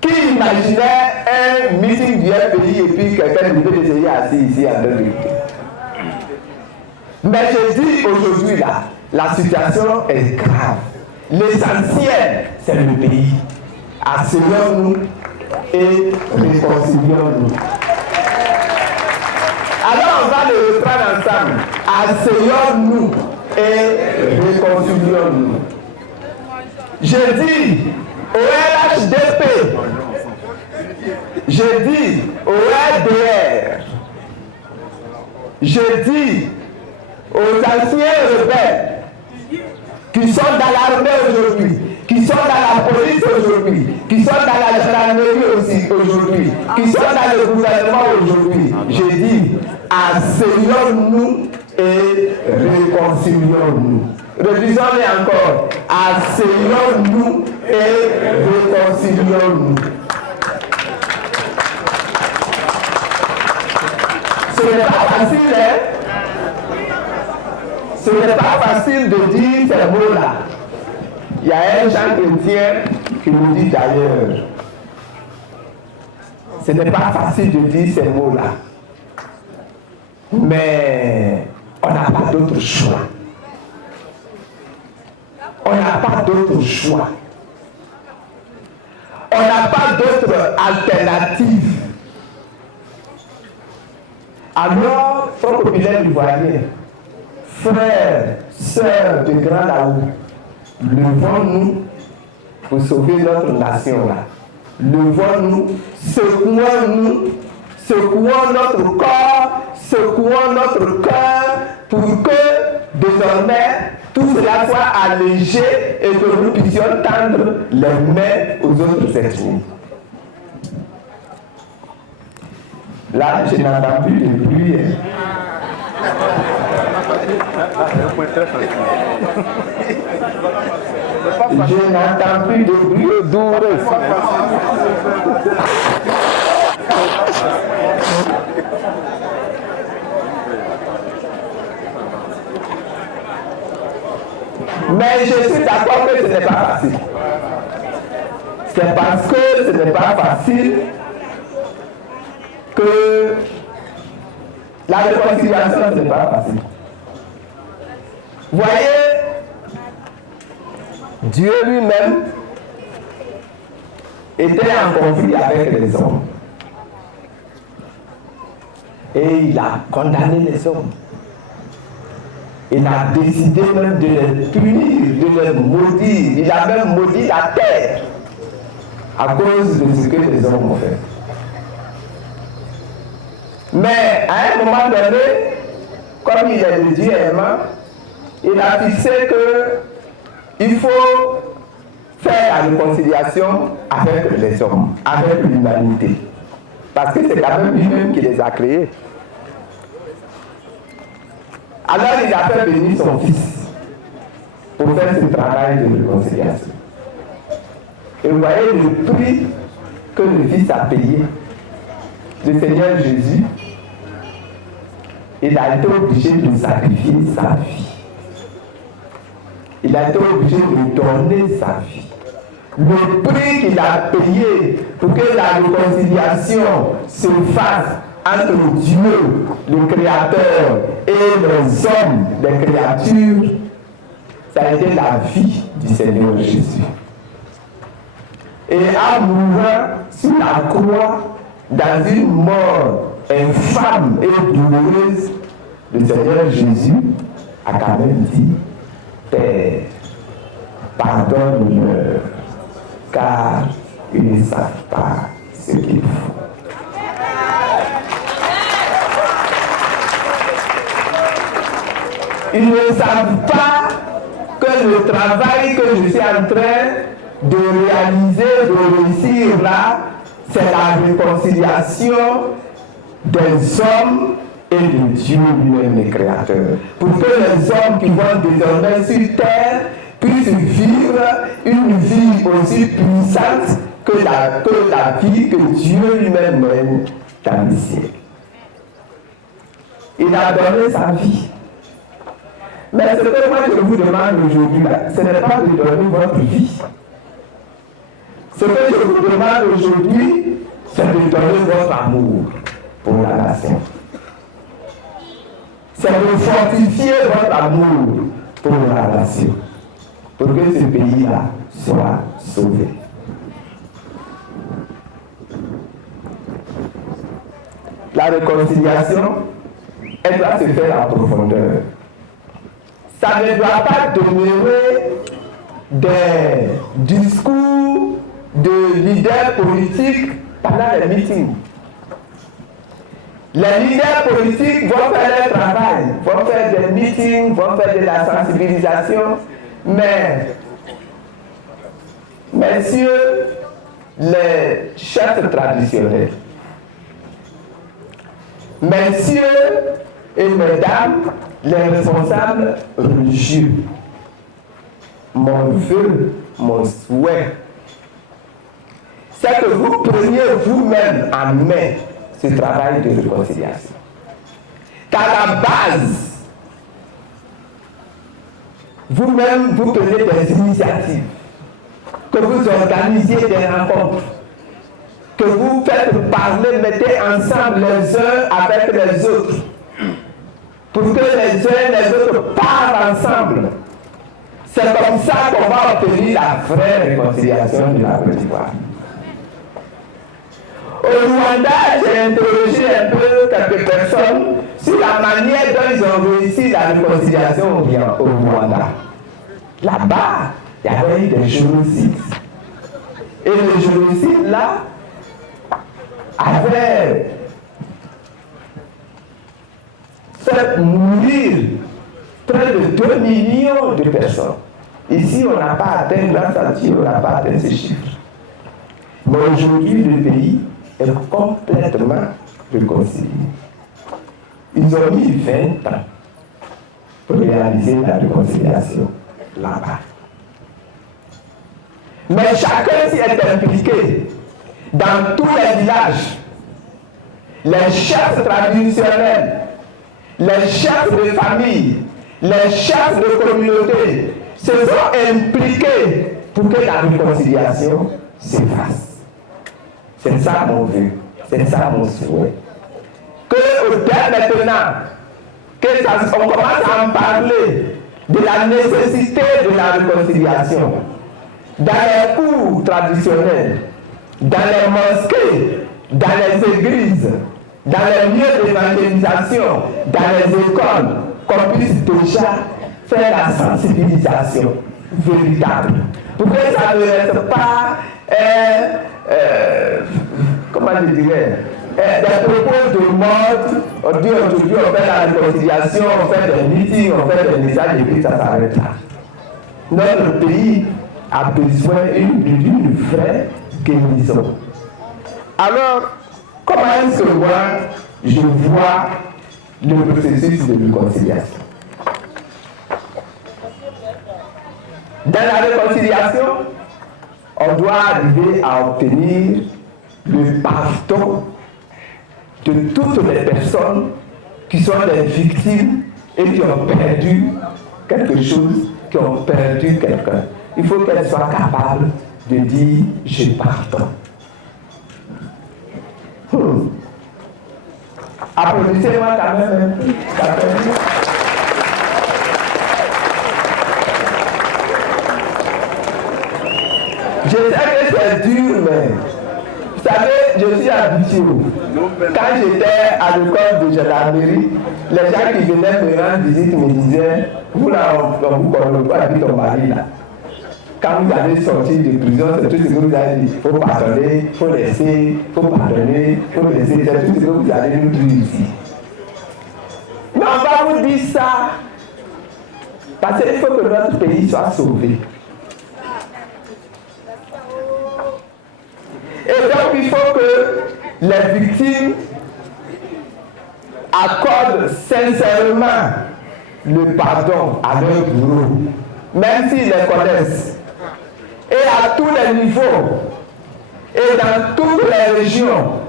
qui imaginait un meeting du FPI et puis quelqu'un du PDCI assis ici en train de lutter. Mais je dis aujourd'hui là, la situation est grave. L'essentiel, c'est le pays. Asseyons-nous et réconcilions-nous. Alors on va le reprendre ensemble. Asseyons-nous et réconcilions-nous. Je dis au LHDP, je dis au LDR, je dis aux anciens rebelles qui sont dans l'armée aujourd'hui, qui sont dans la police aujourd'hui, qui sont dans la gendarmerie aussi aujourd'hui, qui sont dans le gouvernement aujourd'hui, je dis, asseyons-nous et réconcilions-nous. Redisons-les encore, asseyons-nous et réconcilions-nous. Ce n'est pas facile, hein? Ce n'est pas facile de dire ces mots-là. Il y a un Jean chrétien qui nous dit d'ailleurs, ce n'est pas facile de dire ces mots-là. Mais on n'a pas d'autre choix. On n'a pas d'autre choix. On n'a pas d'autre alternative. Alors, Front populaire ivoirien, frères, sœurs de Grand Laou, levons-nous pour sauver notre nation là. Levons-nous, secouons-nous, secouons notre corps, secouons notre cœur pour que désormais tout cela soit allégé et que nous puissions tendre les mains aux autres ethnies. Là, je n'entends plus de bruit. Je n'entends plus de bruit. Mais je suis d'accord que ce n'est pas facile. C'est parce que ce n'est pas facile que la réconciliation, ce n'est pas facile. Voyez, Dieu lui-même était en conflit avec les hommes. Et il a condamné les hommes. Il a décidé même de les punir, de les maudire. Il a même maudit la terre à cause de ce que les hommes ont fait. Mais à un moment donné, comme il est le Dieu aimant, il a fixé qu'il faut faire la réconciliation avec les hommes, avec l'humanité. Parce que c'est quand même lui-même qui les a créés. Alors il a fait venir son fils pour faire ce travail de réconciliation. Et vous voyez le prix que le fils a payé. Le Seigneur Jésus, il a été obligé de sacrifier sa vie. Il a été obligé de donner sa vie. Le prix qu'il a payé pour que la réconciliation se fasse entre Dieu, le Créateur, et les hommes, les créatures, ça a été la vie du Seigneur Jésus. Et en mourant sur la croix, dans une mort infâme et douloureuse, le Seigneur Jésus a quand même dit, Père, pardonne-leur, car ils ne savent pas ce qu'ils font. Ils ne savent pas que le travail que je suis en train de réaliser, de réussir là, c'est la réconciliation des hommes et de Dieu lui-même, le Créateur. Pour que les hommes qui vont désormais sur terre puissent vivre une vie aussi puissante que la vie que Dieu lui-même mène dans le ciel. Il a donné sa vie. Mais ce que moi je vous demande aujourd'hui, ce n'est pas de donner votre vie. Ce que je vous demande aujourd'hui, c'est de donner votre amour pour la nation. C'est de fortifier votre amour pour la nation. pour que ce pays-là soit sauvé. La réconciliation, elle doit se faire en profondeur. Ça ne doit pas demeurer des discours de leaders politiques pendant les meetings. Les leaders politiques vont faire leur travail, vont faire des meetings, vont faire de la sensibilisation, mais messieurs les chefs traditionnels, messieurs et mesdames les responsables religieux, mon vœu, mon souhait, c'est que vous preniez vous-même en main ce travail de réconciliation. Qu'à la base, vous-même, vous prenez des initiatives, que vous organisiez des rencontres, que vous faites parler, mettez ensemble les uns avec les autres, pour que les uns et les autres parlent ensemble. C'est comme ça qu'on va obtenir la vraie réconciliation de la Côte d'Ivoire. Au Rwanda, j'ai interrogé un peu quelques personnes sur la manière dont ils ont réussi la réconciliation au Rwanda. Là-bas, il y avait eu des génocides. Et le génocide là avait fait mourir près de 2 millions de personnes. Ici, on n'a pas atteint, grâce à Dieu, on n'a pas atteint ces chiffres. Mais aujourd'hui, le pays est complètement réconcilié. Ils ont mis 20 ans pour réaliser la réconciliation là-bas. Mais chacun s'y est impliqué. Dans tous les villages, les chefs traditionnels, les chefs de famille, les chefs de communauté se sont impliqués pour que la réconciliation se fasse. C'est ça mon vœu, c'est ça mon souhait. Que dès maintenant, on commence à en parler de la nécessité de la réconciliation dans les cours traditionnels, dans les mosquées, dans les églises, dans les lieux d'évangélisation, dans les écoles, qu'on puisse déjà faire la sensibilisation véritable. Pour que ça ne reste pas, comment je dirais, des propos de mode. On dit aujourd'hui on fait la réconciliation, on fait des meetings, on fait des messages et puis ça s'arrête là. Notre pays a besoin d'une vraie guérison. Alors, comment est-ce que moi, je vois le processus de réconciliation? Dans la réconciliation, on doit arriver à obtenir le pardon de toutes les personnes qui sont des victimes et qui ont perdu quelque chose, qui ont perdu quelqu'un. Il faut qu'elles soient capables de dire « je pardonne ». Applaudissez-moi quand même. Je sais que c'est dur, mais vous savez, je suis habitué. Quand j'étais à l'école de gendarmerie, les gens qui venaient me rendre visite me disaient, vous là, on vous connaît pas, habite ton mari là. Quand vous allez sortir de prison, c'est tout ce que vous allez dire. Il faut pardonner, il faut laisser, il faut pardonner, il faut laisser. C'est tout ce que vous allez nous dire ici. Mais on va vous dire ça parce qu'il faut que notre pays soit sauvé. Et donc il faut que les victimes accordent sincèrement le pardon à leurs bourreaux, même s'ils les connaissent. Et à tous les niveaux, et dans toutes les régions,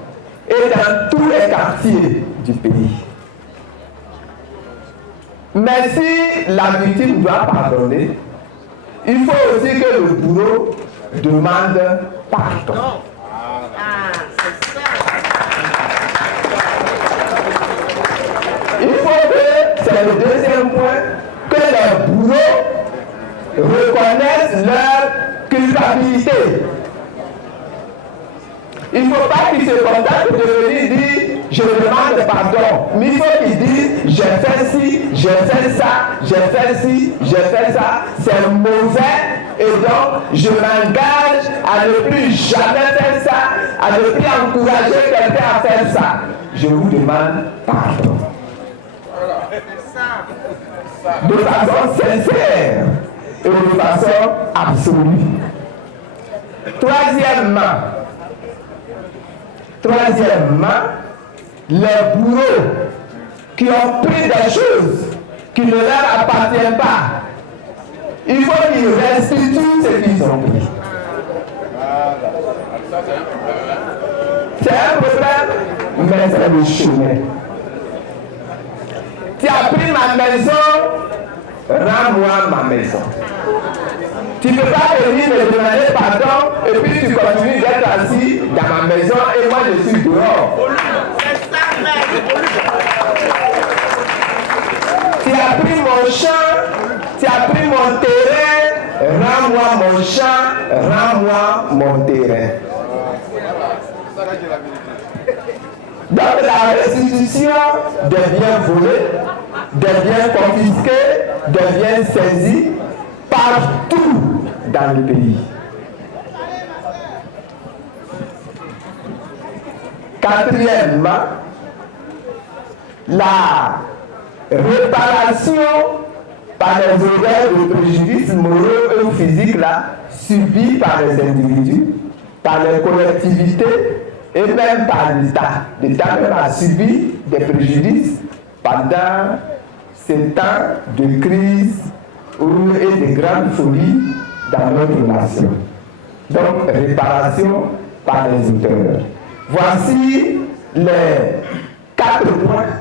et dans tous les quartiers du pays. Mais si la victime doit pardonner, il faut aussi que le bourreau demande pardon. Il faut que, c'est le deuxième point, que les bourreaux reconnaissent quitté. Il ne faut pas qu'il se contente de venir dire je demande pardon. Mais il faut qu'il dise j'ai fait ci, j'ai fait ça, j'ai fait ci, j'ai fait ça. C'est mauvais et donc je m'engage à ne plus jamais faire ça, à ne plus encourager quelqu'un à faire ça. Je vous demande pardon. De façon sincère et de façon absolue. Troisièmement, les bourreaux qui ont pris des choses qui ne leur appartiennent pas, il faut qu'ils restituent ce qu'ils ont pris. C'est un problème, mais c'est le chemin. Tu as pris ma maison, rends-moi ma maison. Tu ne peux pas venir me demander pardon et puis tu continues d'être assis dans ma maison et moi je suis dehors. Tu as pris mon champ, tu as pris mon terrain, rends-moi mon champ, rends-moi mon terrain. Donc la restitution des biens volés, des biens confisqués, des biens saisis, partout dans le pays. Quatrièmement, la réparation par les auteurs de préjudices moraux et physiques subis par les individus, par les collectivités et même par l'État. L'État même a subi des préjudices pendant ces temps de crise et de grandes folies dans notre nation. Donc, réparation par les auteurs. Voici les 4 points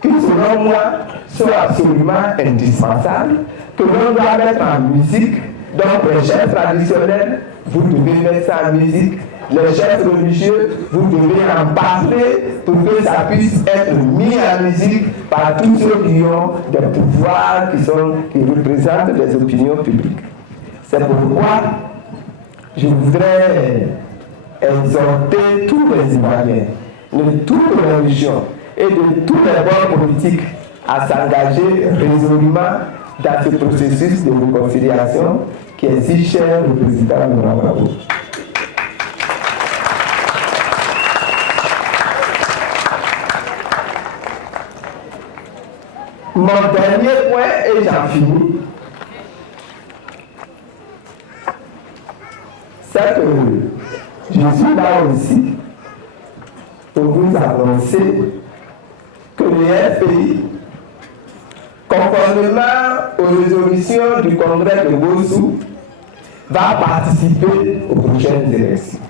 qui, selon moi, sont absolument indispensables, que l'on doit mettre en musique. Donc, les chefs traditionnels, vous devez mettre ça en musique. Les chefs religieux, vous devez en parler pour que ça puisse être mis en musique par tous ceux qui ont des pouvoirs, qui représentent les opinions publiques. C'est pourquoi je voudrais exhorter tous les Ivoiriens, de toutes les religions et de tous les bords politiques à s'engager résolument dans ce processus de réconciliation qui est si cher au président Laurent Gbagbo. Mon dernier point, et j'en finis, c'est que je suis là aussi pour vous annoncer que le FPI, conformément aux résolutions du congrès de Bossou, va participer aux prochaines élections.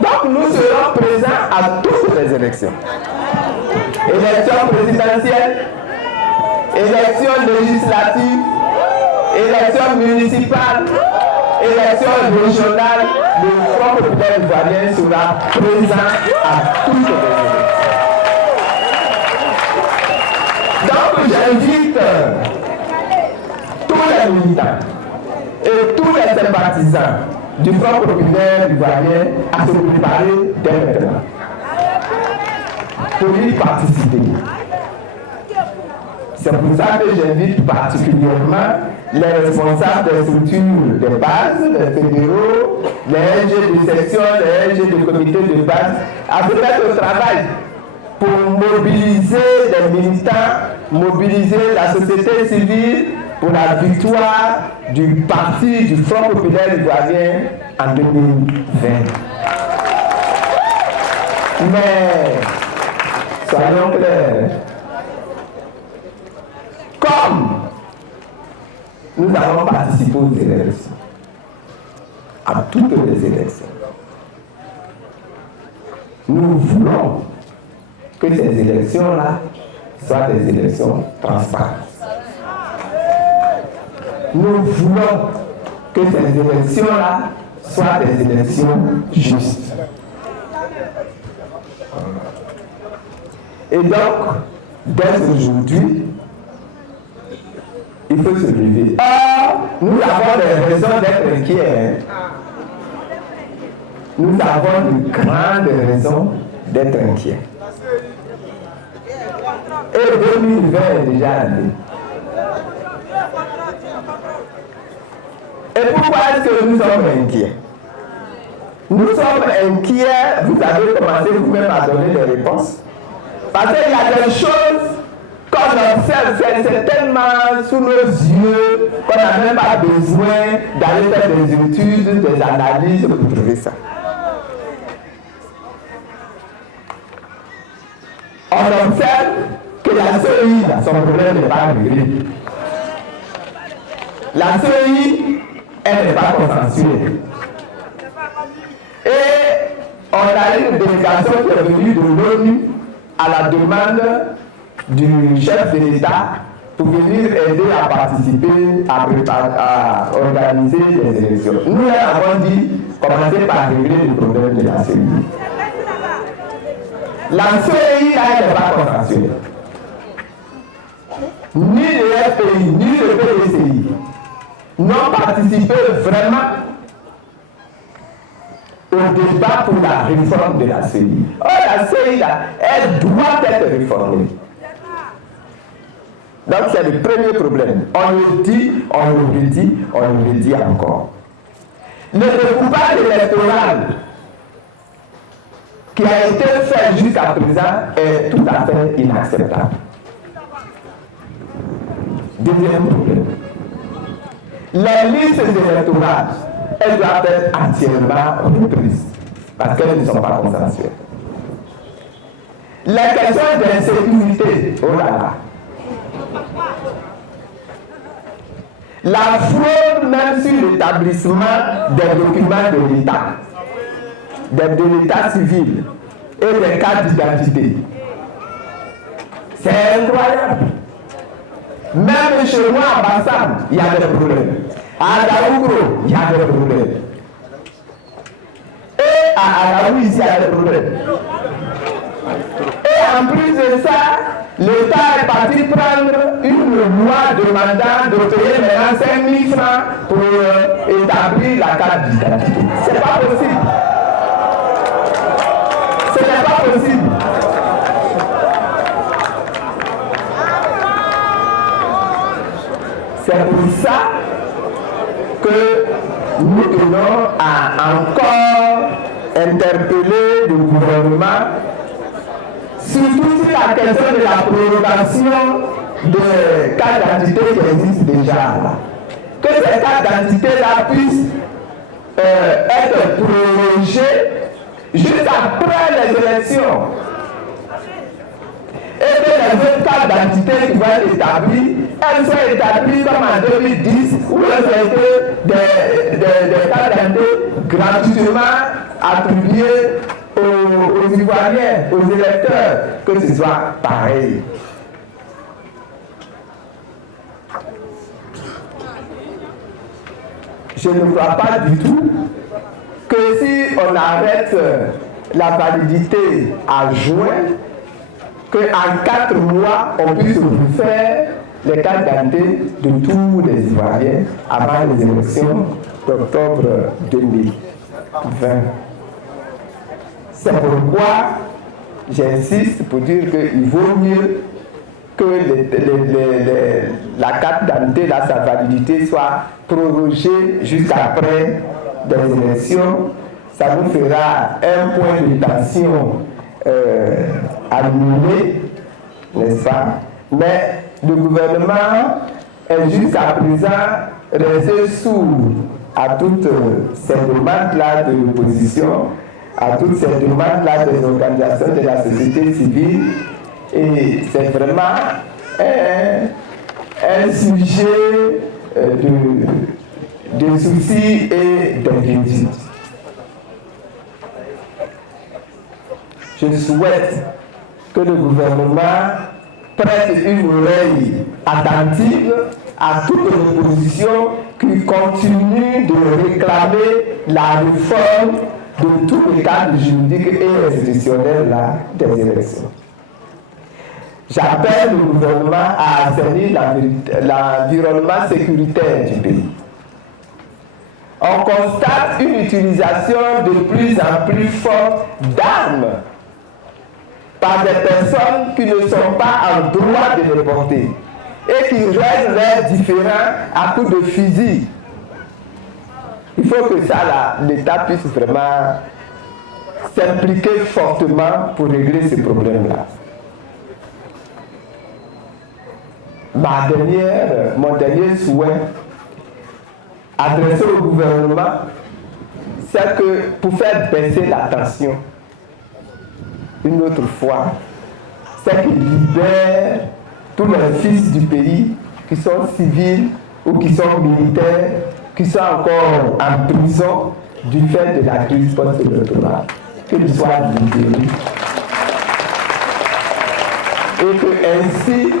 Donc nous serons présents à toutes les élections. Élections présidentielles, élections législatives, élections municipales, élections régionales, le Front populaire ivoirien sera présent à toutes les élections. Donc j'invite tous les militants et tous les sympathisants du Front populaire ivoirien à se préparer dès maintenant pour y participer. C'est pour ça que j'invite particulièrement les responsables des structures de base, les fédéraux, les SG de section, les SG de comité de base, à se mettre au travail pour mobiliser les militants, mobiliser la société civile pour la victoire du parti du Front populaire ivoirien en 2020. Mais, soyons clairs, comme nous allons participer aux élections, à toutes les élections, nous voulons que ces élections-là soient des élections transparentes. Nous voulons que ces élections-là soient des élections justes. Et donc, dès aujourd'hui, il faut se lever. Or, nous avons des raisons d'être inquiets. Nous avons de grandes raisons d'être inquiets. Et 2020 est déjà allé. Et pourquoi est-ce que nous sommes inquiets? Nous sommes inquiets, vous avez commencé vous-même à donner des réponses. Parce qu'il y a des choses qu'on observe, c'est tellement sous nos yeux qu'on n'a même pas besoin d'aller faire des études, des analyses pour trouver ça. On observe que la CEI, son problème n'est pas réglé. La CEI, elle n'est pas consensuelle. Et on a une délégation qui est venue de l'ONU à la demande du chef de l'État pour venir aider à participer, à organiser les élections. Nous avons dit, commencez par régler le problème de la CEI. La CEI, elle n'est pas consensuelle. Ni le FPI, ni le PDCI n'ont participé vraiment au débat pour la réforme de la CEI. Oh, la CEI, elle doit être réformée. Donc c'est le premier problème. On le dit, on le redit, on le redit encore. Le découpage électoral qui a été fait jusqu'à présent est tout à fait inacceptable. Deuxième problème. Les listes électorales, elles doivent être entièrement reprises parce qu'elles ne sont pas consensuelles. Les questions d'insécurité, oh là là. La fraude même sur l'établissement des documents de l'État, de l'État civil et des cartes d'identité. C'est incroyable. Même chez moi à Bassam, il y a des problèmes. À Daougro, il y a des problèmes. Et à Alaoui, il y a des problèmes. Et en plus de ça, l'État est parti prendre une loi demandant de payer maintenant 5 000 francs pour établir la carte d'identité. C'est pas possible. Ce n'est pas possible. C'est pour ça que nous tenons à encore interpeller le gouvernement, surtout sur la question de la prorogation des cartes d'identité qui existent déjà là. Que ces cartes d'identité-là puissent être prorogées jusqu'après les élections. Et que les autres cartes d'identité qui vont être établies, elles sont établies comme en 2010, où elles ont été des cartes d'identité gratuitement attribuées aux Ivoiriens, aux électeurs, que ce soit pareil. Je ne crois pas du tout que si on arrête la validité à juin, qu'en 4 mois, on puisse refaire les cartes d'identité de tous les Ivoiriens avant les élections d'octobre 2020. C'est pourquoi j'insiste pour dire qu'il vaut mieux que la carte d'identité, sa validité soit prorogée jusqu'après des élections. Ça nous fera un point de tension annulé, n'est-ce pas? Mais le gouvernement est jusqu'à présent resté sourd à toutes ces demandes-là de l'opposition, à toutes ces demandes-là des organisations de la société civile. Et c'est vraiment un sujet de soucis et d'inquiétude. Je souhaite que le gouvernement prête une oreille attentive à toute l'opposition qui continue de réclamer la réforme de tout le cadre juridique et institutionnel des élections. j'appelle le gouvernement à assainir l'environnement sécuritaire du pays. On constate une utilisation de plus en plus forte d'armes par des personnes qui ne sont pas en droit de les porter et qui règlent leurs différends à coups de fusil. Il faut que ça, l'État puisse vraiment s'impliquer fortement pour régler ces problèmes-là. Mon dernier souhait adressé au gouvernement, c'est que pour faire baisser la tension, une autre fois, c'est qu'il libère tous les fils du pays qui sont civils ou qui sont militaires, qui sont encore en prison du fait de la crise post-électorale, qu'ils soient libérés. Et que ainsi,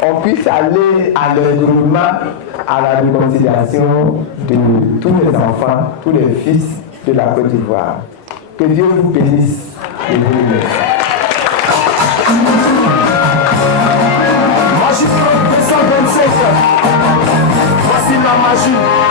on puisse aller à l'agrément, à la réconciliation de tous les enfants, tous les fils de la Côte d'Ivoire. Que Dieu vous bénisse et vous remercie. Magie Club 227. Voici la magie.